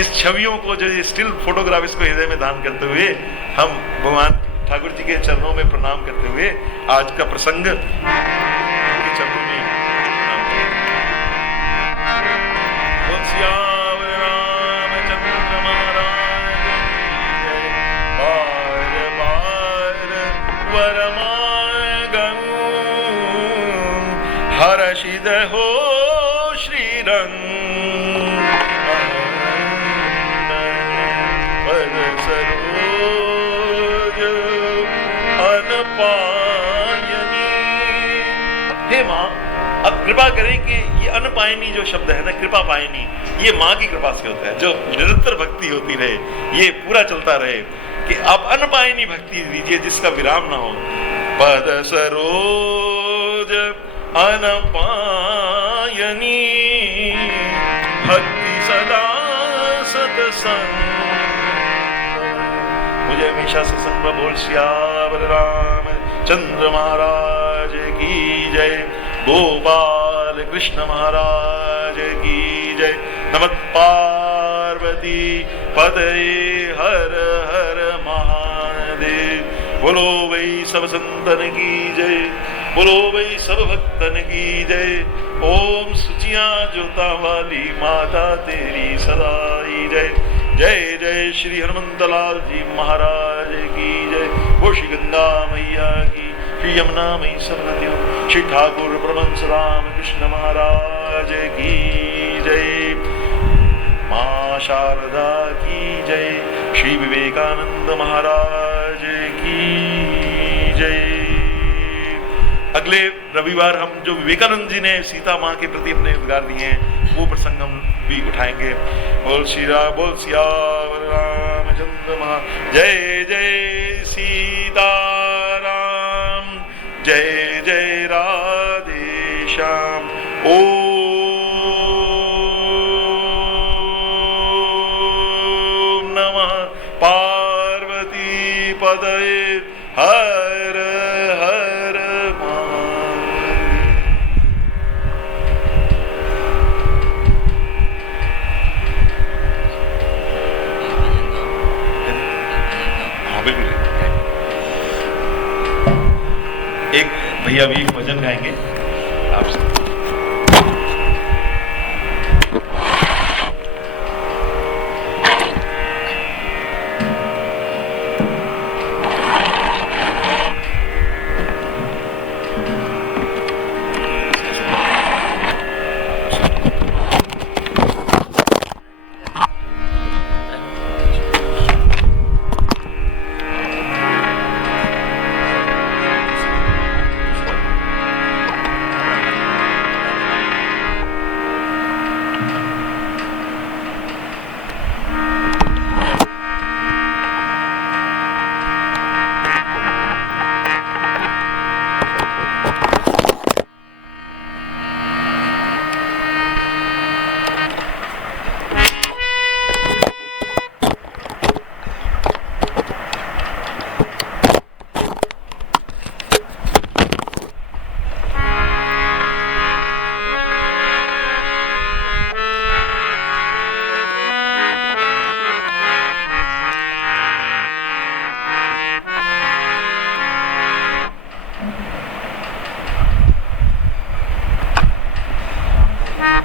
इस छवियों को, जो स्टिल फोटोग्राफ, इसको हृदय में धारण करते हुए हम भगवान ठाकुर जी के चरणों में प्रणाम करते हुए आज का प्रसंग के चरणों में प्रणाम करें। सियावर रामचंद्र महाराज की जय। बार बार वरमागनु हर्षित हो श्रीरंग, हे माँ, अब कृपा करें कि ये अनपायनी जो शब्द है ना, कृपा पायनी, ये माँ की कृपा से होता है, जो निरंतर भक्ति होती रहे, ये पूरा चलता रहे, कि आप अनपायनी भक्ति दीजिए जिसका विराम ना हो। पद सरोज अनपायनी भक्ति सदा सत्संग, मुझे हमेशा सत्संग में बोल सियावर रामचंद्र महाराज की जय। गोपाल कृष्ण महाराज की जय। नमः पार्वती पतये हर हर महादेव। बोलो वही सब संतन की जय, बोलो वही सब भक्तन की जय। ओम सुचियां जोता वाली माता तेरी सदा ही जय। जय जय श्री हनुमंतलाल जी महाराज की जय। वो श्री गंगा मैया की, श्री यमुना मई सब नदियों, श्री ठाकुर परमहंस राम कृष्ण महाराज की जय। माँ शारदा की जय। श्री विवेकानंद महाराज की जय। अगले रविवार हम जो विवेकानंद जी ने सीता माँ के प्रति अपने उद्गार दिए हैं, वो प्रसंग हम भी उठाएंगे। बोल बोल सियावर रामचंद्र महा। जय जय सीताराम, जय जय राधे श्याम। ओम नमः पार्वती पतये हर हर महादेव। हाँ बिल्कुल, एक भैया भी भजन गाएंगे आपसे।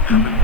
Amen.